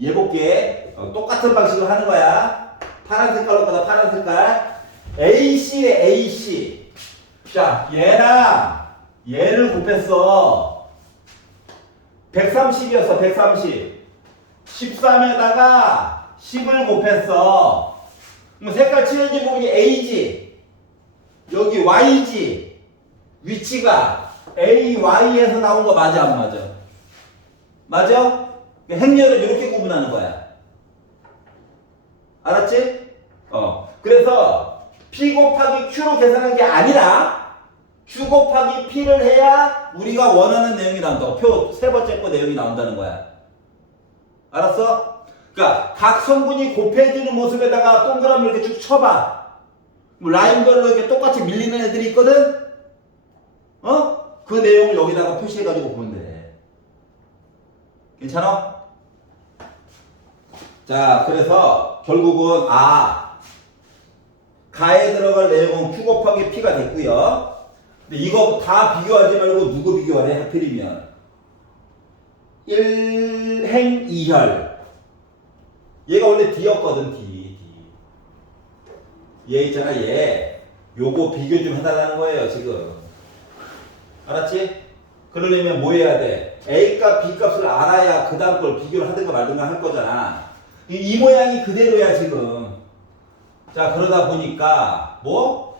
얘 볼게. 똑같은 방식으로 하는 거야. 파란 색깔로 가다 파란 색깔. AC에 AC. 자, 얘랑 얘를 곱했어. 130이었어, 130. 13에다가 10을 곱했어. 그럼 색깔 칠해진 부분이 A지. 여기 Y지. 위치가 A, Y에서 나온 거 맞아, 안 맞아? 맞아? 행렬을 이렇게 구분하는 거야. 알았지? 그래서 P 곱하기 Q로 계산한 게 아니라 Q 곱하기 P를 해야 우리가 원하는 내용이 나온다. 표 세 번째 거 내용이 나온다는 거야. 알았어? 그러니까 각 성분이 곱해지는 모습에다가 동그라미 이렇게 쭉 쳐봐. 라인별로 이렇게 똑같이 밀리는 애들이 있거든? 그 내용을 여기다가 표시해가지고 보면 돼. 괜찮아? 자, 그래서 결국은 가에 들어갈 내용은 Q 곱하기 P가 됐고요. 근데 이거 다 비교하지 말고 누구 비교하래? 하필이면 1행 2혈. 얘가 원래 D였거든. D. 얘 있잖아, 얘. 요거 비교 좀 해달라는 거예요, 지금. 알았지? 그러려면 뭐 해야 돼? A 값, B 값을 알아야 그 다음 걸 비교를 하든가 말든가 할 거잖아. 이 모양이 그대로야, 지금. 자, 그러다 보니까 뭐?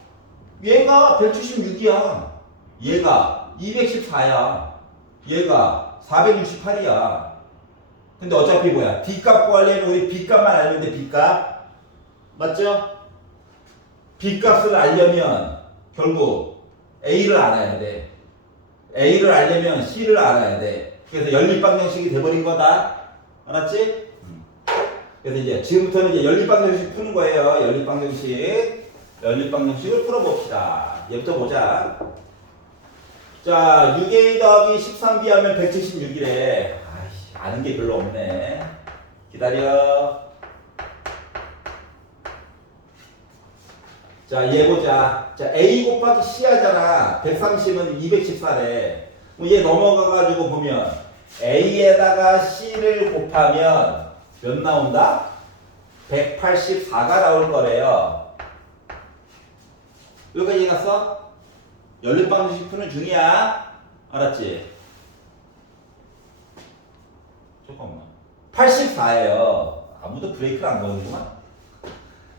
얘가 176이야. 얘가 214야. 얘가 468이야. 근데 어차피 뭐야? D 값 구하려면 우리 B 값만 알면 돼, B 값. 맞죠? B 값을 알려면 결국 A를 알아야 돼. A를 알려면 C를 알아야 돼. 그래서 연립방정식이 돼버린 거다. 알았지? 그래서 이제 지금부터는 이제 연립방정식 푸는 거예요. 연립방정식을 풀어봅시다. 얘부터 보자. 자, 6A 더하기 13B 하면 176이래. 아이씨, 아는 게 별로 없네. 기다려. 자, 얘 보자. 자, A 곱하기 C 하잖아. 130은 214래. 얘 넘어가가지고 보면 A에다가 C를 곱하면 몇 나온다? 184가 나올 거래요. 여기까지 갔어? 연립방정식 푸는 중이야. 알았지? 잠깐만. 84예요. 아무도 브레이크를 안 거는구만.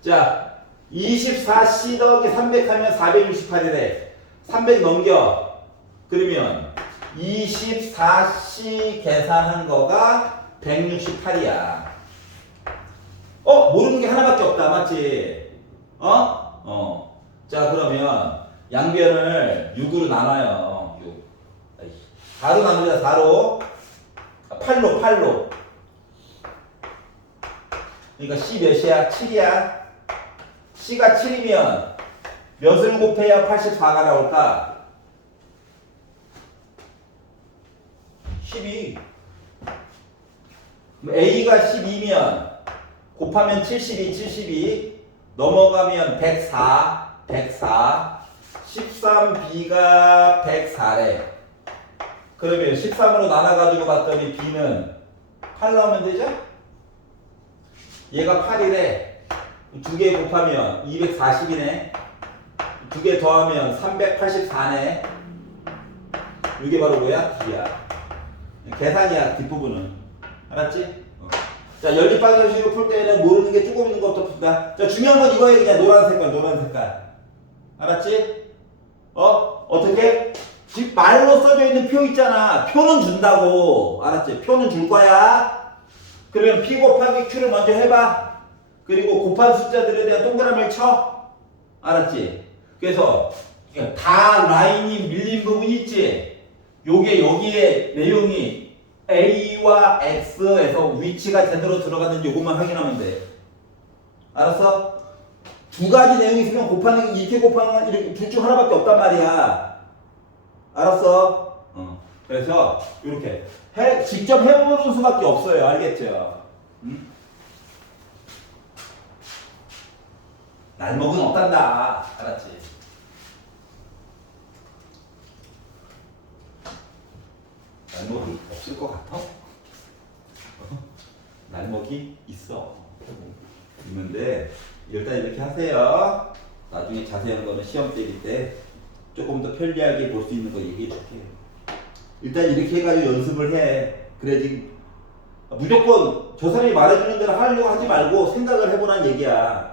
자, 24C 더하기 300 하면 468이래. 300 넘겨. 그러면 24C 계산한 거가 168이야. 모르는 게 하나밖에 없다. 맞지? 자, 그러면 양변을 6으로 나눠요. 6. 4로 나누자, 4로. 8로. 그러니까 C 몇이야? 7이야. C가 7이면 몇을 곱해야 84가 나올까? 12. A가 12면 곱하면 72 넘어가면 104 13B가 104래. 그러면 13으로 나눠가지고 봤더니 B는 8 나오면 되죠? 얘가 8이래. 두 개 곱하면 240이네. 두 개 더하면 384네. 이게 바로 뭐야? D야. 계산이야, 뒷부분은. 알았지? 자, 연립방정식을 풀 때는 모르는 게 조금 있는 것부터 푼다. 자, 중요한 건 이거예요. 그냥 노란 색깔. 알았지? 어떻게? 즉 말로 써져 있는 표 있잖아. 표는 준다고. 알았지? 표는 줄 거야. 그러면 P 곱하기 Q를 먼저 해봐. 그리고 곱한 숫자들에 대한 동그라미를 쳐. 알았지? 그래서 다 라인이 밀린 부분이 있지? 요게 여기에 내용이 A와 X에서 위치가 제대로 들어갔는지 요것만 확인하면 돼. 알았어? 두 가지 내용이 있으면 곱하는 게 이렇게 곱하는 건 이렇게 둘 중 하나밖에 없단 말이야. 알았어? 그래서 이렇게 직접 해보는 수밖에 없어요. 알겠죠? 날먹은 없단다. 알았지? 날먹이 없을 것 같아? 날먹이 있어. 있는데 일단 이렇게 하세요. 나중에 자세한 거는 시험 때릴 때 조금 더 편리하게 볼 수 있는 거 얘기해 줄게. 일단 이렇게 해가지고 연습을 해. 그래야지. 무조건 저 사람이 말해주는 대로 하려고 하지 말고 생각을 해보라는 얘기야.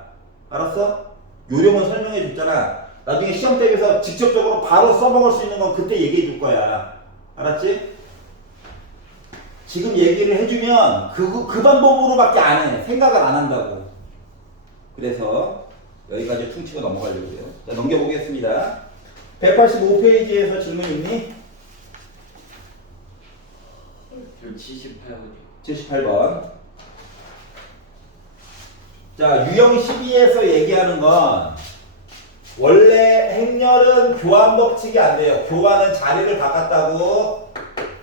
알았어? 요령은 설명해 줬잖아. 나중에 시험 때에서 직접적으로 바로 써먹을 수 있는 건 그때 얘기해 줄 거야. 알았지? 지금 얘기를 해주면 그 방법으로밖에 안 해. 생각을 안 한다고. 그래서 여기까지 퉁치고 넘어가려고요. 자, 넘겨보겠습니다. 185페이지에서 질문 있니? 78번이요. 78번. 자, 유형 12에서 얘기하는 건 원래 행렬은 교환 법칙이 안 돼요. 교환은 자리를 바꿨다고.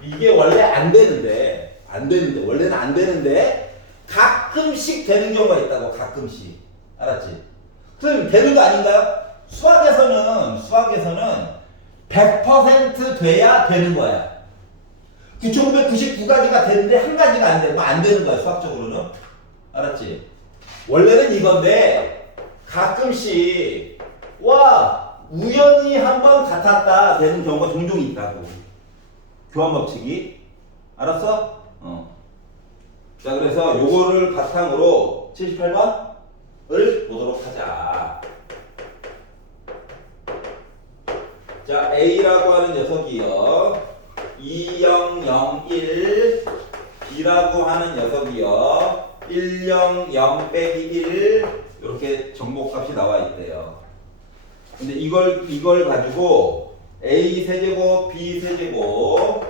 이게 원래 안 되는데 원래는 안 되는데 가끔씩 되는 경우가 있다고. 가끔씩. 알았지? 그럼 되는 거 아닌가요? 수학에서는 100% 돼야 되는 거야. 9,999가지가 되는데 한 가지가 안 되면 안 되는 거야. 수학적으로는. 알았지? 원래는 이건데 가끔씩 우연히 한번 같았다 되는 경우가 종종 있다고. 교환 법칙이. 알았어? 자, 그래서 요거를 바탕으로 78번을 보도록 하자. 자, A라고 하는 녀석이요. 2001, B라고 하는 녀석이요. 100 빼기 1 이렇게 정목값이 나와 있대요. 근데 이걸 가지고 A 세제곱, B 세제곱,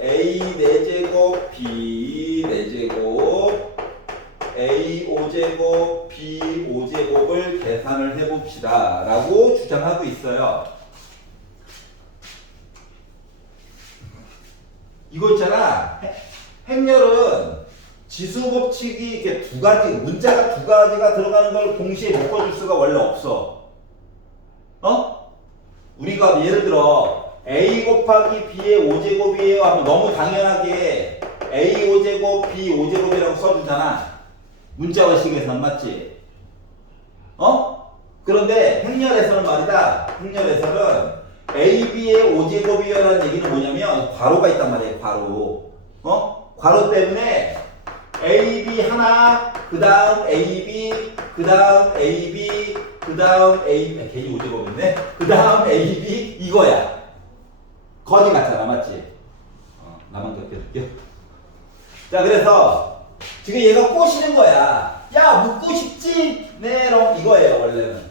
A 4제곱, B 4제곱, A 5제곱, B 5제곱을 계산을 해봅시다 라고 주장하고 있어요. 이거 있잖아. 행렬은 지수 법칙이 이렇게 두 가지, 문자가 두 가지가 들어가는 걸 동시에 묶어줄 수가 원래 없어. 우리가 예를 들어 A 곱하기 B의 5제곱이에요 하면 너무 당연하게 A 5제곱, B 5제곱이라고 써주잖아. 문자화식에서는 맞지? 그런데 행렬에서는 말이다. 행렬에서는 A, B의 5제곱이라는 얘기는 뭐냐면 괄호가 있단 말이에요. 괄호. 괄호 때문에 A, B 하나, 그 다음 A, B, 그 다음 A, B, 그 다음 A, B, 괜히 5제곱이네. 그 다음 A, B 이거야. 거지 같잖아. 맞지? 나만 곁들일게요. 자, 그래서 지금 얘가 꼬시는 거야. 야, 묻고 싶지? 네, 럼 이거예요. 원래는.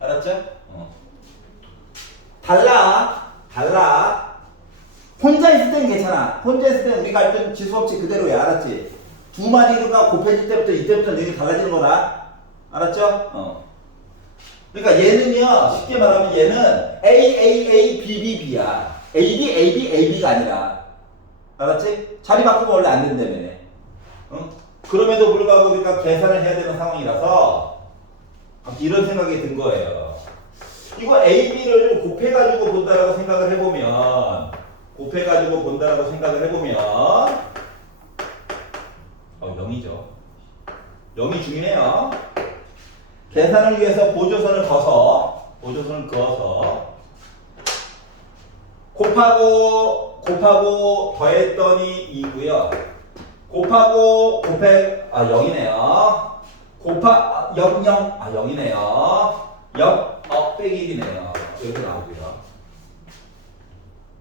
알았죠? 달라. 혼자 있을 때는 괜찮아. 혼자 있을 때는 우리가 알던 지수법칙 그대로야. 알았지? 두 마디가 곱해질 때부터 이때부터 내용이 달라지는 거다. 알았죠? 그러니까 얘는요, 쉽게 말하면 얘는 A, B, B야. A, B가 아니라. 알았지? 자리 바꾸면 원래 안 된다며. 그럼에도 불구하고 우리가 계산을 해야 되는 상황이라서 이런 생각이 든 거예요. 이거 A, B를 곱해가지고 본다라고 생각을 해보면 0이죠. 0이 중요해요. 계산을 위해서 보조선을 그어서 곱하고 더했더니 2고요. 곱하고 0이네요. 0이네요. 0 빼기 1이네요. 이렇게 나오고요.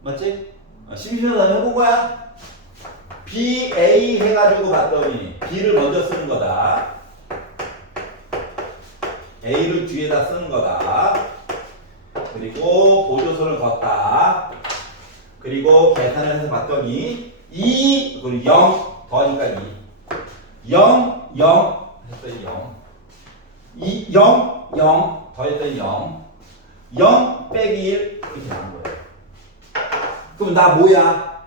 맞지? 심심해서 해본 거야? BA 해가지고 봤더니 B를 먼저 쓰는 거다. A를 뒤에다 쓰는 거다. 그리고 보조선을 걷다. 그리고 계산을 해서 봤더니 2 그리고 0 더하니까 2 0 0 했더니 0 2 0 0 더했더니 0 0 빼기 1 이렇게 나온 거예요. 그럼 나 뭐야?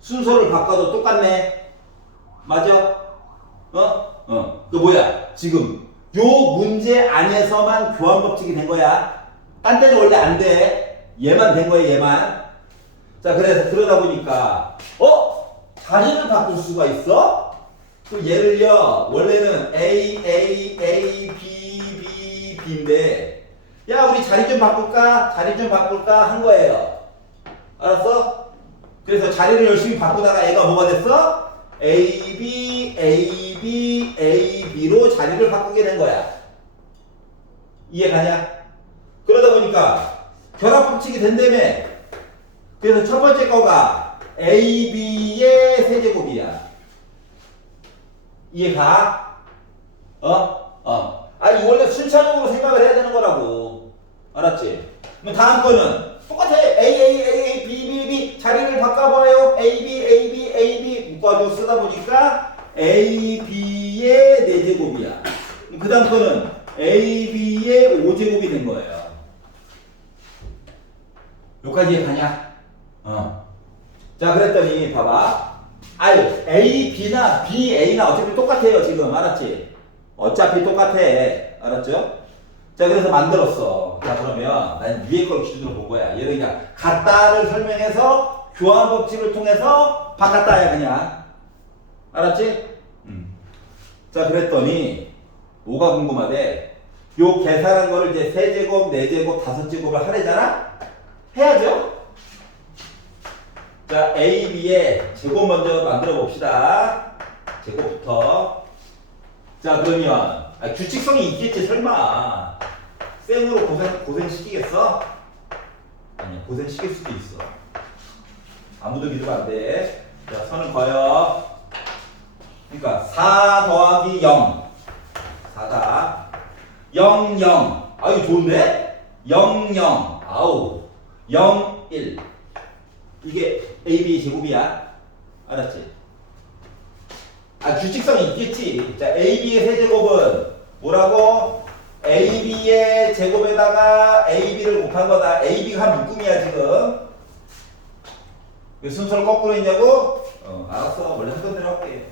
순서를 바꿔도 똑같네. 맞아? 그 뭐야? 지금 요 문제 안에서만 교환 법칙이 된 거야. 딴 데는 원래 안 돼. 얘만 된 거야, 얘만. 자, 그래서 그러다 보니까 자리를 바꿀 수가 있어? 그 얘를요, 원래는 A, B, B인데 야, 우리 자리 좀 바꿀까? 자리 좀 바꿀까? 한 거예요. 알았어? 그래서 자리를 열심히 바꾸다가 얘가 뭐가 됐어? A, B로 자리를 바꾸게 된 거야. 이해가냐? 그러다 보니까 결합 법칙이 된다며. 그래서 첫 번째 거가 AB의 세제곱이야. 이해가? 아니, 원래 순차적으로 생각을 해야 되는 거라고. 알았지? 그럼 다음 거는 똑같아. B 자리를 바꿔봐요. A, B 묶어가지고 쓰다 보니까 AB의 4제곱이야. 그 다음 거는 AB의 5제곱이 된 거예요. 여기까지 가냐? 자, 그랬더니 봐봐. A, B나 B, A나 어차피 똑같아요. 지금 알았지? 어차피 똑같아. 알았죠? 자, 그래서 만들었어. 자, 그러면 난 위에 걸 기준으로 본 거야. 얘를 그냥 같다를 설명해서 교환 법칙을 통해서 바꿨다야 그냥. 알았지? 자, 그랬더니 뭐가 궁금하대? 요 계산한 거를 이제 3제곱, 4제곱, 5제곱을 하래잖아? 해야죠? 자, A, B의 제곱 먼저 만들어 봅시다. 제곱부터. 자, 그러면 규칙성이 있겠지 설마. 쌩으로 고생 시키겠어? 아니, 고생 시킬 수도 있어. 아무도 믿으면 안 돼. 자, 선을 그어요. 그러니까 4 더하기 0 4다. 0 0 이거 좋은데? 0 0 0 1 이게 AB 제곱이야. 알았지? 규칙성이 있겠지. 자, AB의 세제곱은 뭐라고? AB의 제곱에다가 AB를 곱한 거다. AB가 한 묶음이야 지금. 왜 순서를 거꾸로 했냐고? 알았어. 원래 하던 대로 할게.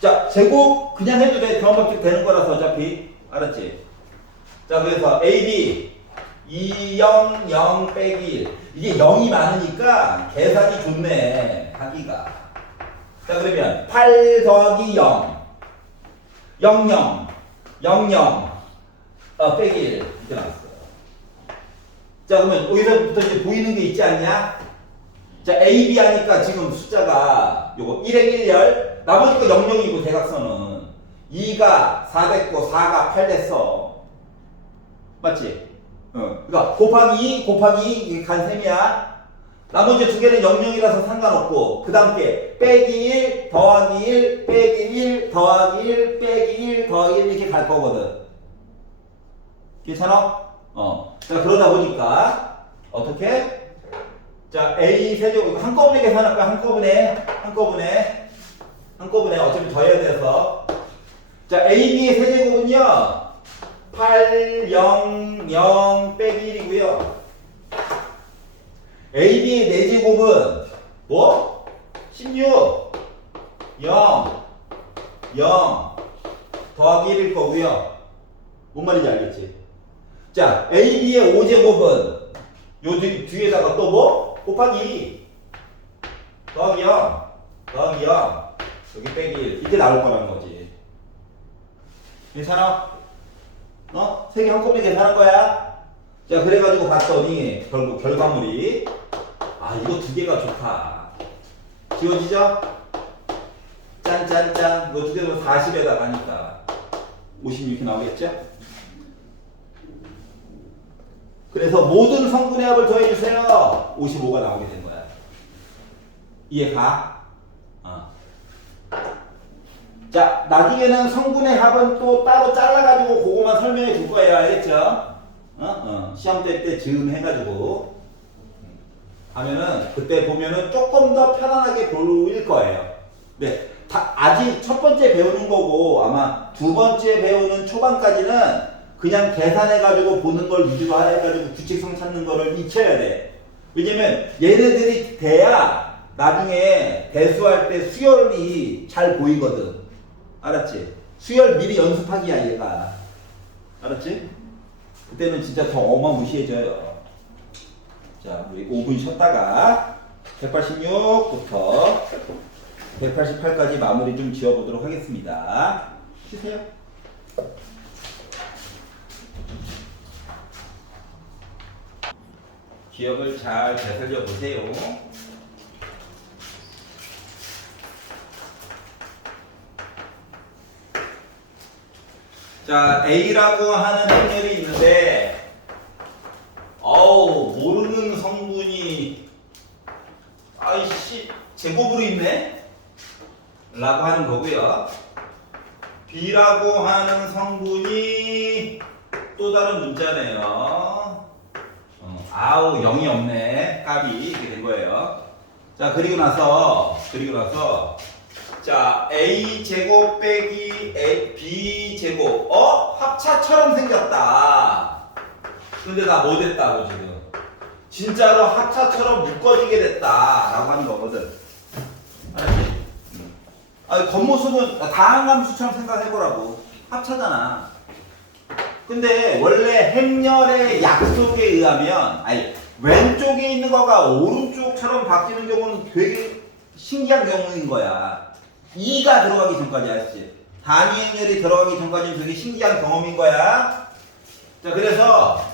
자, 제곱 그냥 해도 돼. 교환법칙 되는 거라서 어차피. 알았지? 자, 그래서 AB 2, 0, 0 빼기 1. 이게 0이 많으니까 계산이 좋네. 하기가. 자, 그러면 8 더하기 0 0 0 0 0 빼기 1 이렇게 나왔어. 자, 그러면 여기서부터 이제 보이는 게 있지 않냐? 자, AB 하니까 지금 숫자가 요거 1에 1열 나머지 거 00이고 대각선은 2가 4 됐고 4가 8 됐어. 맞지? 그러니까 곱하기 2 곱하기 2 이게 간 셈이야. 나머지 두 개는 00이라서 상관없고 그 다음 게 빼기 1 더하기 1 빼기 1 더하기 1 빼기 1 더하기 1 이렇게 갈 거거든. 괜찮아? 자, 그러다 보니까 어떻게? 자, A 세제곱 이거 한꺼번에 계산할 거야. 한꺼번에 어차피 더해야 돼서. 자, AB의 세제곱은요 8 0 0 빼기 1이고요 AB의 4제곱은 뭐? 16 0 0 더하기 1일 거고요. 뭔 말인지 알겠지? 자, AB의 5제곱은 요 뒤에다가 또 뭐? 곱하기 2 더하기 0 더하기 0 여기 빼기 1 이렇게 나올 거라는 거지. 괜찮아? 3개 한꺼번에 계산한 거야. 자, 그래가지고 봤더니 결국 결과물이 이거 2개가 좋다. 지워지죠? 짠짠짠. 이거 2개도 40에다 가니까 50 이렇게 나오겠죠? 그래서 모든 성분의 합을 더해주세요. 55가 나오게 된 거야. 이해가? 자, 나중에는 성분의 합은 또 따로 잘라가지고 그거만 설명해 줄 거예요. 알겠죠? 시험 때 즈음 해가지고 하면은 그때 보면은 조금 더 편안하게 보일 거예요. 네, 아직 첫 번째 배우는 거고 아마 두 번째 배우는 초반까지는 그냥 계산해가지고 보는 걸 위주로 해가지고 규칙성 찾는 거를 익혀야 돼. 왜냐면 얘네들이 돼야 나중에 대수할 때 수열이 잘 보이거든. 알았지? 수열 미리 연습하기야 얘가. 알았지? 그때는 진짜 더 어마무시해져요. 자, 우리 5분 쉬었다가 186부터 188까지 마무리 좀 지어보도록 하겠습니다. 쉬세요. 기억을 잘 되살려 보세요. 자, A라고 하는 행렬이 있는데, 모르는 성분이, 아이씨, 제곱으로 있네? 라고 하는 거고요. B라고 하는 성분이 또 다른 문자네요. 0이 없네. 값이 이렇게 된 거예요. 자, 그리고 나서, 자, A제곱 빼기 B제곱. 합차처럼 생겼다. 근데 나 뭐 됐다고 지금? 진짜로 합차처럼 묶어지게 됐다. 라고 하는 거거든. 알았지? 겉모습은 다항함수처럼 생각해보라고. 합차잖아. 근데 원래 행렬의 약속에 의하면, 왼쪽에 있는 거가 오른쪽처럼 바뀌는 경우는 되게 신기한 경우인 거야. 2가 들어가기 전까지 알았지? 단위 행렬이 들어가기 전까지는 되게 신기한 경험인 거야. 자, 그래서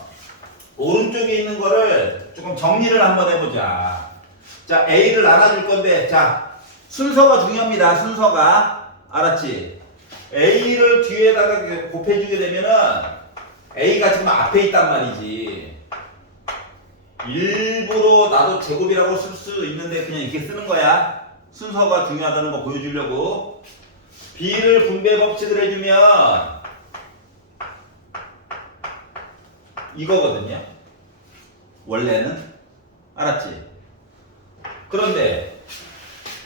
오른쪽에 있는 거를 조금 정리를 한번 해보자. 자, A를 나눠줄 건데, 자, 순서가 중요합니다. 순서가. 알았지? A를 뒤에다가 곱해주게 되면은 A가 지금 앞에 있단 말이지. 일부러 나도 제곱이라고 쓸 수 있는데 그냥 이렇게 쓰는 거야. 순서가 중요하다는 거 보여주려고. B를 분배 법칙을 해주면 이거거든요. 원래는. 알았지? 그런데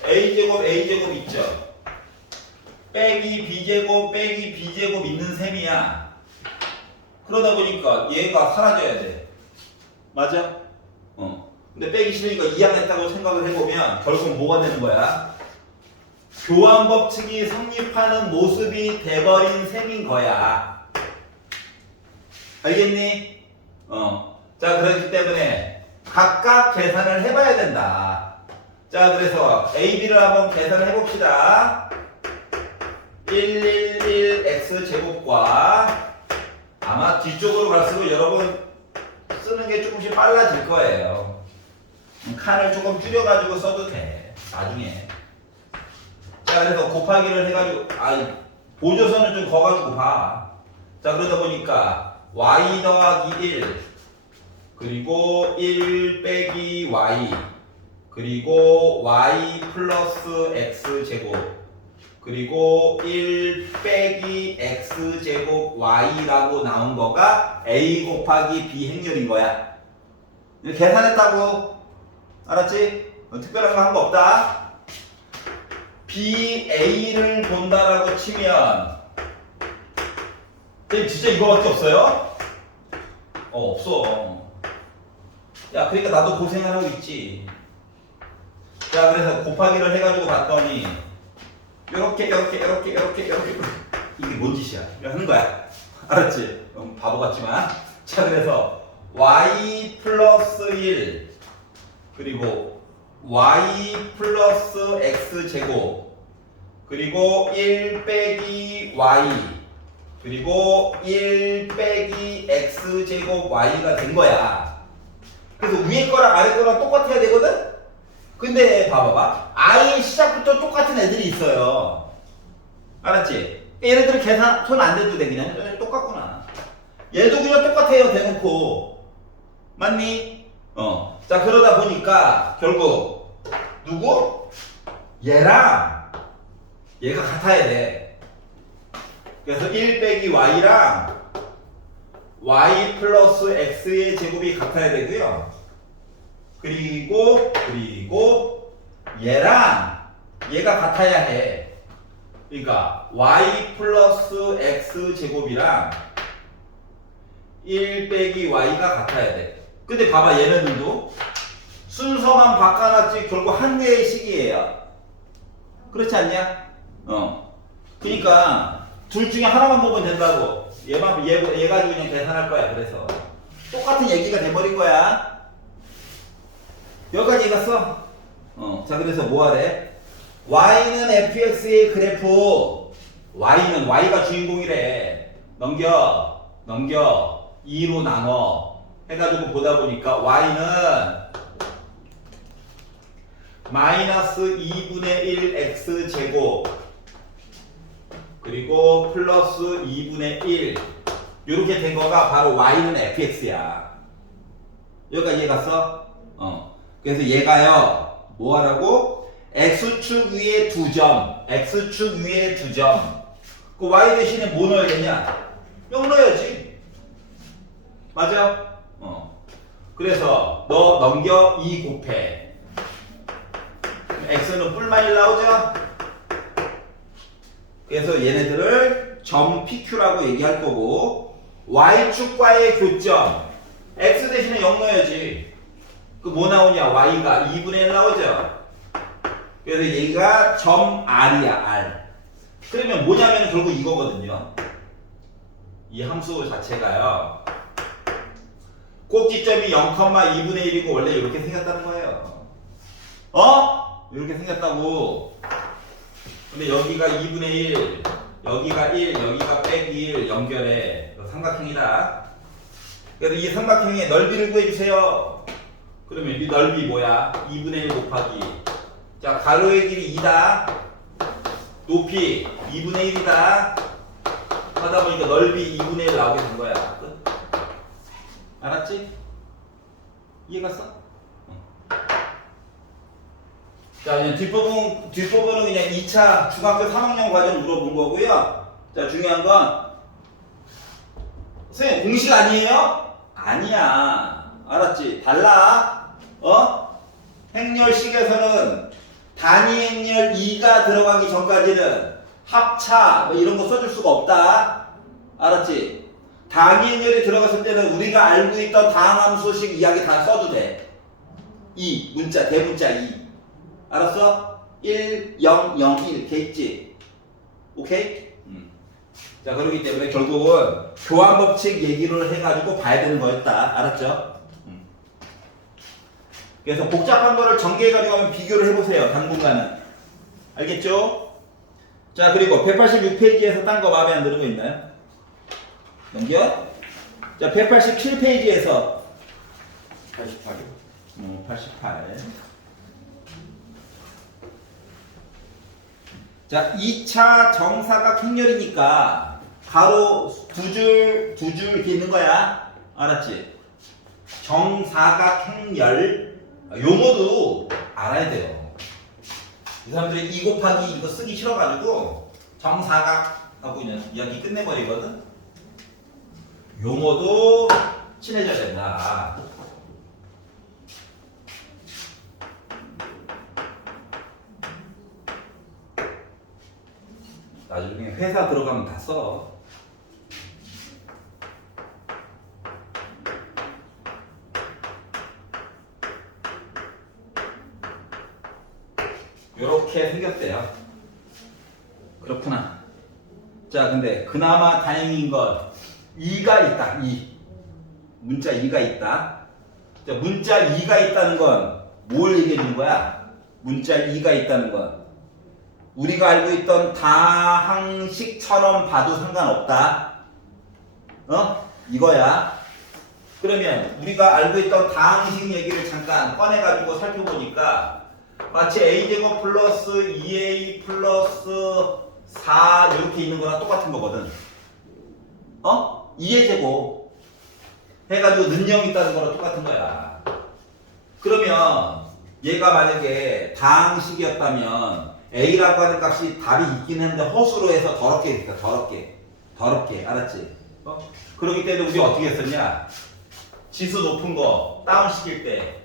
A제곱 있죠? 빼기 B제곱 있는 셈이야. 그러다 보니까 얘가 사라져야 돼. 맞아? 근데 빼기 싫으니까 이항했다고 생각을 해보면 결국 뭐가 되는 거야? 교환 법칙이 성립하는 모습이 돼버린 셈인 거야. 알겠니? 자, 그렇기 때문에 각각 계산을 해봐야 된다. 자, 그래서 A, B를 한번 계산을 해봅시다. 111x 제곱과 아마 뒤쪽으로 갈수록 여러분 쓰는 게 조금씩 빨라질 거예요. 칸을 조금 줄여가지고 써도 돼. 나중에. 자, 그래서 곱하기를 해가지고 보조선을 좀 거가지고 봐. 자, 그러다 보니까 y 더하기 1 그리고 1 빼기 y 그리고 y 플러스 x 제곱 그리고 1 빼기 x 제곱 y라고 나온 거가 a 곱하기 b 행렬인 거야. 계산했다고. 알았지? 특별한 거 한 거 없다. b a를 본다라고 치면 진짜 이거밖에 없어요? 없어. 야, 그러니까 나도 고생을 하고 있지. 자, 그래서 곱하기를 해가지고 봤더니 이렇게 이게 뭔 짓이야? 이렇게 하는 거야. 알았지? 바보 같지만. 자, 그래서 y 플러스 1 그리고 y 플러스 x 제곱 그리고 1 빼기 y 그리고 1 빼기 x 제곱 y가 된 거야. 그래서 위에 거랑 아래 거랑 똑같아야 되거든? 근데 봐봐봐. 아예 시작부터 똑같은 애들이 있어요. 알았지? 얘네들은 계산 손 안 대도 돼. 그냥 똑같구나. 얘도 그냥 똑같아요. 대놓고. 맞니? 자, 그러다 보니까 결국 누구? 얘랑 얘가 같아야 돼. 그래서 1 빼기 y랑 y 플러스 x의 제곱이 같아야 되고요. 그리고 얘랑 얘가 같아야 해. 그러니까 y 플러스 x 제곱이랑 1 빼기 y가 같아야 돼. 근데 봐봐, 얘네들도 순서만 바꿔놨지 결국 한 개의 식이에요. 그렇지 않냐? 그러니까 둘 중에 하나만 보면 된다고. 얘 가지고 그냥 계산할 거야. 그래서 똑같은 얘기가 돼버린 거야. 여기까지 읽었어? 자, 그래서 뭐 하래? y는 fx의 그래프, y는 y가 주인공이래. 넘겨 2로 나눠 해가지고 보다 보니까 y는 마이너스 2분의 1 x 제곱 그리고 플러스 2분의 1 이렇게 된 거가 바로 y는 fx야. 여기까지 이해 갔어? 그래서 얘가요 뭐 하라고? x축 위에 2점, x축 위에 2점. 그 y 대신에 뭐 넣어야 되냐? 0 넣어야지. 맞아? 그래서 너 넘겨 2 곱해. x는 뿔만 1 나오죠? 그래서 얘네들을 점 PQ라고 얘기할 거고, y축과의 교점, x 대신에 0 넣어야지. 그 뭐 나오냐? y가 2분의 1 나오죠? 그래서 얘가 점 R이야, R. 그러면 뭐냐면 결국 이거거든요. 이 함수 자체가요. 꼭지점이 0,2분의 1이고 원래 이렇게 생겼다는 거예요. 이렇게 생겼다고. 근데 여기가 2분의 1, 여기가 1, 여기가 빼기 1 연결해. 삼각형이다. 그래서 이 삼각형의 넓이를 구해주세요. 그러면 이 넓이 뭐야? 2분의 1 곱하기. 자, 가로의 길이 2다. 높이 2분의 1이다. 하다 보니까 넓이 2분의 1 나오게 된 거야. 끝. 알았지? 이해갔어? 자, 이제 뒷부분은 그냥 2차 중학교 3학년 과정 물어본 거고요. 자, 중요한 건 선생님 공식 아니에요? 아니야. 알았지? 달라. 행렬식에서는 단위 행렬 2가 들어가기 전까지는 합차 뭐 이런 거 써줄 수가 없다. 알았지? 단위 행렬이 들어갔을 때는 우리가 알고 있던 다항함수식 이야기 다 써도 돼. 2 문자 대문자 2. 알았어? 1 0 0 1 이렇게 있지. 오케이? 자, 그렇기 때문에 결국은 교환법칙 얘기를 해가지고 봐야 되는 거였다. 알았죠? 그래서 복잡한 거를 전개해가지고 한번 비교를 해보세요. 당분간은. 알겠죠? 자, 그리고 186페이지에서 딴 거 마음에 안 드는 거 있나요? 넘겨? 자, 187페이지에서 88. 88. 자, 2차 정사각 행렬이니까 가로 두 줄 이렇게 있는 거야. 알았지? 정사각 행렬 용어도 알아야 돼요. 이 사람들이 2 곱하기 이거 쓰기 싫어가지고 정사각 하고 그냥 이야기 끝내버리거든. 용어도 친해져야 된다. 나중에 회사 들어가면 다 써. 요렇게 생겼대요. 그렇구나. 자, 근데 그나마 다행인 건 2가 있다. 2. 문자 2가 있다. 자, 문자 2가 있다는 건 뭘 얘기해 주는 거야? 문자 2가 있다는 건 우리가 알고 있던 다항식처럼 봐도 상관없다. 이거야. 그러면 우리가 알고 있던 다항식 얘기를 잠깐 꺼내가지고 살펴보니까 마치 a제곱 플러스 2a 플러스 4 이렇게 있는 거랑 똑같은 거거든. 2의 제곱 해가지고 는영 있다는 거랑 똑같은 거야. 그러면 얘가 만약에 다항식이었다면 a라고 하는 값이 답이 있긴 했는데 허수로 해서 더럽게 있다. 더럽게. 더럽게. 알았지? 그러기 때문에 우리 어떻게 했었냐? 지수 높은 거 다운 시킬 때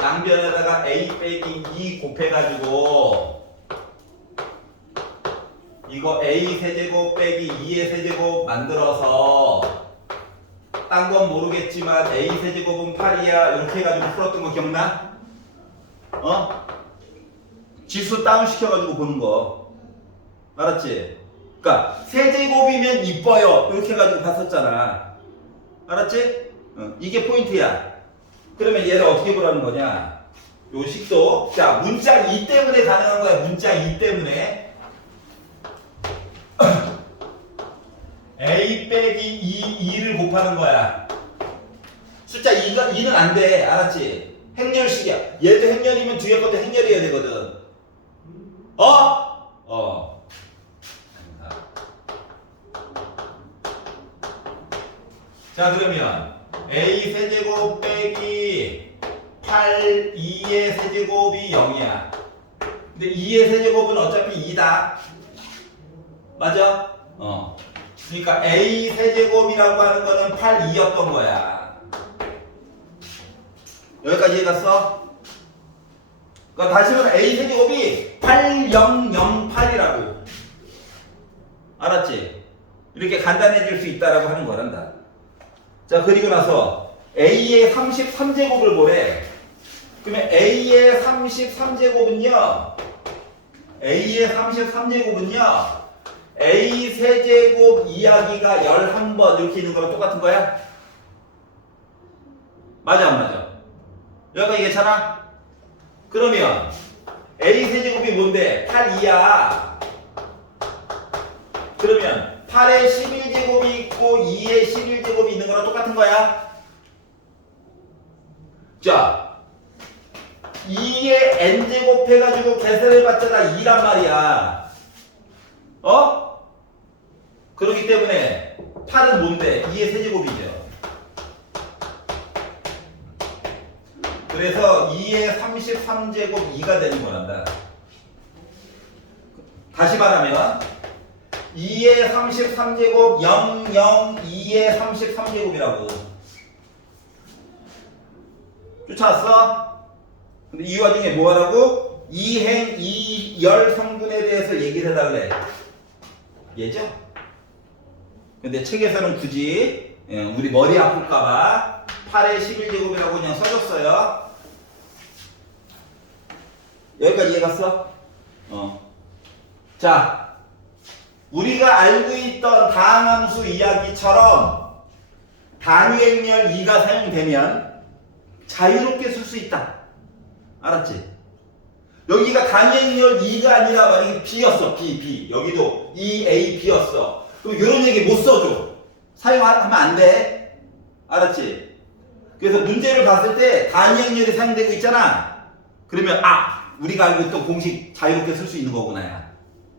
양변에다가 a 빼기 2 곱해가지고 이거 a 세제곱 빼기 2의 세제곱 만들어서 딴 건 모르겠지만 a 세제곱은 8이야 이렇게 해가지고 풀었던 거 기억나? 지수 다운 시켜가지고 보는 거 알았지? 그러니까 세제곱이면 이뻐요 이렇게 해가지고 봤었잖아. 알았지? 이게 포인트야. 그러면 얘를 어떻게 보라는 거냐? 요 식도 자 문자 2 때문에 가능한 거야. 문자 2 때문에 a 빼기 2를 곱하는 거야. 숫자 2는 안 돼. 알았지? 행렬식이야. 얘도 행렬이면 뒤에 것도 행렬이어야 되거든. 자 그러면 a 세제곱 빼기 8 2의 세제곱이 0이야. 근데 2의 세제곱은 어차피 2다. 맞아? 그러니까 a 세제곱이라고 하는 거는 8 2였던 거야. 여기까지 해갔어? 그러니까 다시 말해 a 세제곱이 8008이라고. 알았지? 이렇게 간단해질 수 있다라고 하는 거란다. 자 그리고 나서 a의 33제곱을 보래. 그러면 a의 33제곱은요 a 세제곱 이야기가 11번 이렇게 있는 거랑 똑같은 거야? 맞아 안 맞아? 여기가 이게잖아? 그러면 a 세제곱이 뭔데? 8 2야. 그러면 8에 11제곱이 있고 2에 11제곱이 있는 거랑 똑같은 거야? 자 2에 n제곱 해가지고 계산해봤자가 2란 말이야. 그렇기 때문에 8은 뭔데? 2의 세제곱이죠. 그래서 2의 33제곱 2가 되는 거란다. 다시 말하면 2의 33제곱 0, 0, 2의 33제곱이라고. 쫓아왔어? 근데 이 와중에 뭐 하라고? 2행 2열 성분에 대해서 얘기를 해달래. 얘죠? 근데 책에서는 굳이 우리 머리 아플까봐 8의 11제곱이라고 그냥 써줬어요. 여기까지 이해갔어? 자, 우리가 알고 있던 다항함수 이야기처럼 단위행렬 2가 사용되면 자유롭게 쓸 수 있다. 알았지? 여기가 단위행렬 2가 아니라 만약에 B였어. B. 여기도 E, A, B였어. 그럼 이런 얘기 못 써줘. 사용하면 안 돼. 알았지? 그래서 문제를 봤을 때 단위행렬이 사용되고 있잖아. 그러면 우리가 알고 있던 공식 자유롭게 쓸 수 있는 거구나.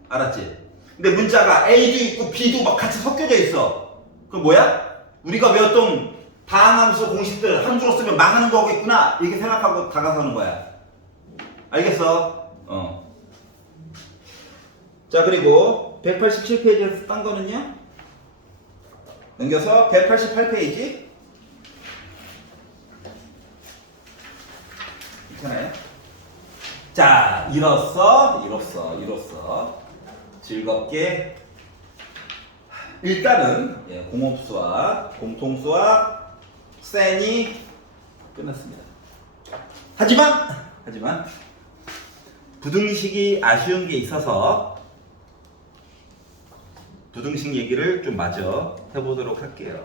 알았지? 근데 문자가 A도 있고 B도 막 같이 섞여져 있어. 그럼 뭐야? 우리가 외웠던 다항함수 공식들 한 줄로 쓰면 망하는 거겠구나. 이렇게 생각하고 다가서는 거야. 알겠어? 자 그리고 187페이지에서 딴 거는요? 넘겨서 188페이지. 괜찮아요? 자, 이로써 즐겁게 일단은 공업수학, 공통수학, 센이 끝났습니다. 하지만 부등식이 아쉬운 게 있어서 부등식 얘기를 좀 마저 해보도록 할게요.